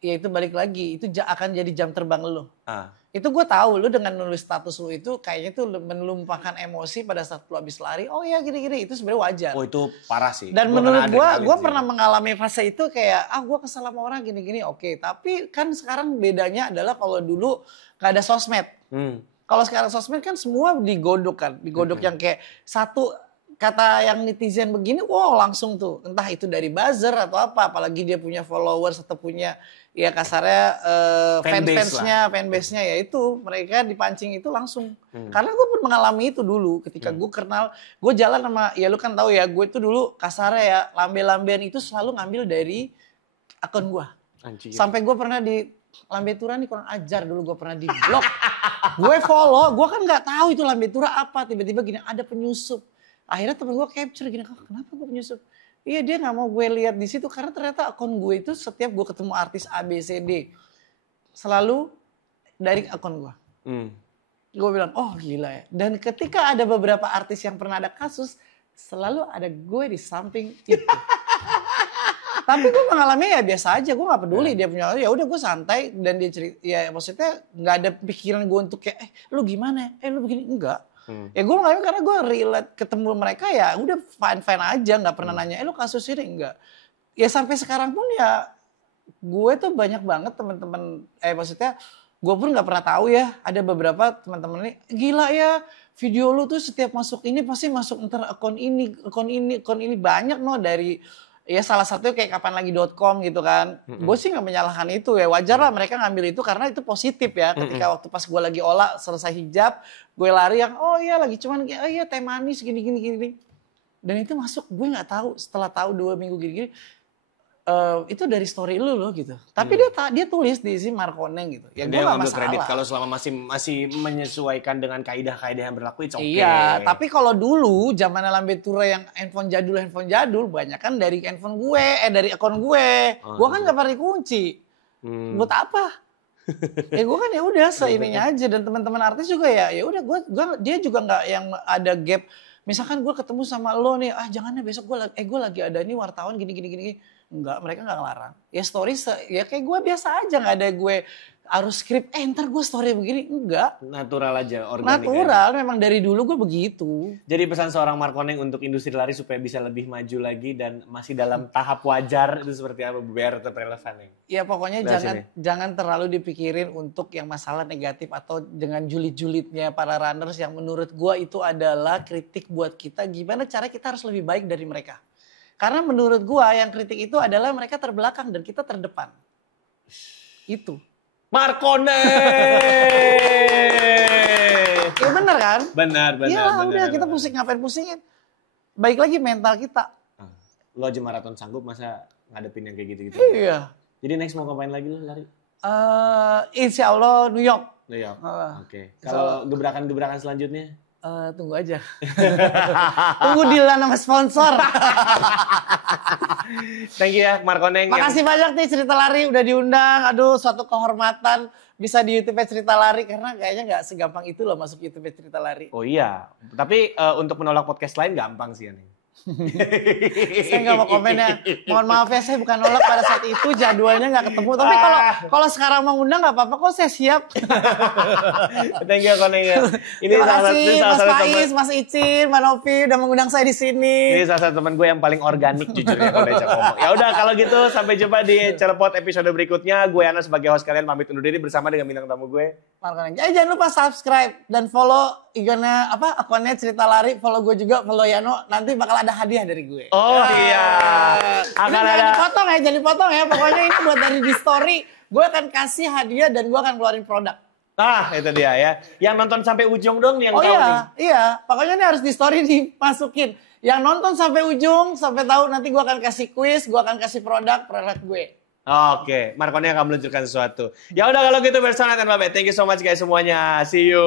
ya itu balik lagi. Itu akan jadi jam terbang lo. Itu gue tahu lo dengan nulis status lo itu kayaknya tuh menumpahkan emosi pada saat lo habis lari. Oh ya gini-gini, itu sebenarnya wajar. Oh itu parah sih. Dan menurut gue pernah mengalami fase itu kayak, gue kesal sama orang gini-gini, oke. Tapi kan sekarang bedanya adalah kalau dulu gak ada sosmed. Kalau sekarang sosmed kan semua digodok kan. Digodok yang kayak satu kata yang netizen begini, wow langsung tuh. Entah itu dari buzzer atau apa. Apalagi dia punya followers atau punya ya kasarnya fanbase-nya ya itu mereka dipancing itu langsung. Karena gue pun mengalami itu dulu ketika gue kenal, gue jalan sama, ya lu kan tahu ya, gue itu dulu kasarnya ya lambe-lambean itu selalu ngambil dari akun gue. Sampai gue pernah di Lambe Tura nih kurang ajar dulu, gue pernah di blok. Gue follow, gue kan nggak tahu itu Lambe Tura apa, tiba-tiba gini ada penyusup. Akhirnya temen gue capture gini, kenapa gue penyusup? Iya dia gak mau gue lihat di situ karena ternyata akun gue itu setiap gue ketemu artis A, B, C, D selalu dari akun gue. Gue bilang oh gila ya. Dan ketika ada beberapa artis yang pernah ada kasus selalu ada gue di samping itu. Tapi gue mengalami ya biasa aja, gue nggak peduli dia punya, ya udah gue santai dan dia cerita, ya maksudnya nggak ada pikiran gue untuk kayak, lu gimana, lu begini, enggak. Ya gue mengalami karena gue relate ketemu mereka ya udah fine aja, nggak pernah nanya, lu kasus ini enggak. Ya sampai sekarang pun ya gue tuh banyak banget teman-teman, maksudnya gue pun nggak pernah tahu ya, ada beberapa teman-teman ini gila ya. Video lu tuh setiap masuk ini pasti masuk ntar akun ini banyak dari ya salah satunya kayak kapanlagi.com gitu kan. Gue sih nggak menyalahkan itu ya, wajar lah mereka ngambil itu karena itu positif ya. Ketika waktu pas gue lagi olah selesai hijab, gue lari yang oh iya lagi cuman oh iya teh manis gini. Dan itu masuk, gue nggak tahu setelah tahu 2 minggu gini. Itu dari story lu loh gitu. Tapi dia tulis di sini Markoneng gitu. Ya dia ngambil kredit kalau selama masih menyesuaikan dengan kaidah-kaidah yang berlaku itu oke. Iya, tapi kalau dulu zaman Lambe Tura yang handphone jadul banyak kan dari handphone gue, dari akun gue. Gue kan nggak pernah dikunci. Buat apa? Ya gue kan ya udah seininya aja, dan teman-teman artis juga ya udah gue dia juga nggak yang ada gap. Misalkan gue ketemu sama lo nih, jangan ya besok gue lagi ada nih wartawan gini. Enggak, mereka nggak ngelarang. Ya story ya kayak gue biasa aja, nggak ada gue harus skrip. Ntar gue story begini, enggak. Natural aja, organik. Natural, memang dari dulu gue begitu. Jadi pesan seorang Markoneng untuk industri lari supaya bisa lebih maju lagi dan masih dalam tahap wajar itu seperti apa biar tetap relevan nih? Ya pokoknya jangan terlalu dipikirin untuk yang masalah negatif atau dengan julid-julidnya para runners yang menurut gue itu adalah kritik buat kita. Gimana cara kita harus lebih baik dari mereka. Karena menurut gua yang kritik itu adalah mereka terbelakang dan kita terdepan. Itu. Markoneng! Ya bener kan? Benar. Iya udah kita ngapain pusingin. Baik lagi mental kita. Lo aja maraton sanggup masa ngadepin yang kayak gitu-gitu? Iya. Jadi next mau ngapain lagi lo lari? Insya Allah New York. New York. Oke. Kalau gebrakan-gebrakan selanjutnya? Tunggu aja. Tunggu deal sama sponsor. Thank you ya Markoneng. Makasih banyak nih Cerita Lari udah diundang. Aduh, suatu kehormatan bisa di YouTube Cerita Lari karena kayaknya nggak segampang itu loh masuk YouTube Cerita Lari. Oh iya, tapi untuk menolak podcast lain gampang sih nih. Saya nggak mau komennya. Mohon maaf ya, saya bukan nolak pada saat itu jadwalnya nggak ketemu. Tapi kalau sekarang mau undang nggak apa-apa kok, saya siap. Thank you Koneng ya. Terima kasih Mas Faiz, Mas Icin, Mbak Novi udah mengundang saya di sini. Ini salah satu teman gue yang paling organik jujur ya kalau diajak ngomong. Ya udah kalau gitu sampai jumpa di Celepot episode berikutnya. Gue Ana sebagai host kalian pamit undur diri bersama dengan bintang tamu gue. Markoneng. Jangan lupa subscribe dan follow akunnya Cerita Lari, follow gue juga, follow Yano. Nanti bakal ada hadiah dari gue. Oh iya. Jangan dipotong ya. Pokoknya ini buat dari di story. Gue akan kasih hadiah dan gue akan keluarin produk. Itu dia ya. Yang nonton sampai ujung dong yang tahu nih. Iya. Pokoknya ini harus di story dimasukin. Yang nonton sampai ujung, sampai tahu nanti gue akan kasih quiz, gue akan kasih produk gue. Oke, Markoneng akan meluncurkan sesuatu. Ya udah kalau gitu bersama dan bye. Thank you so much guys semuanya. See you.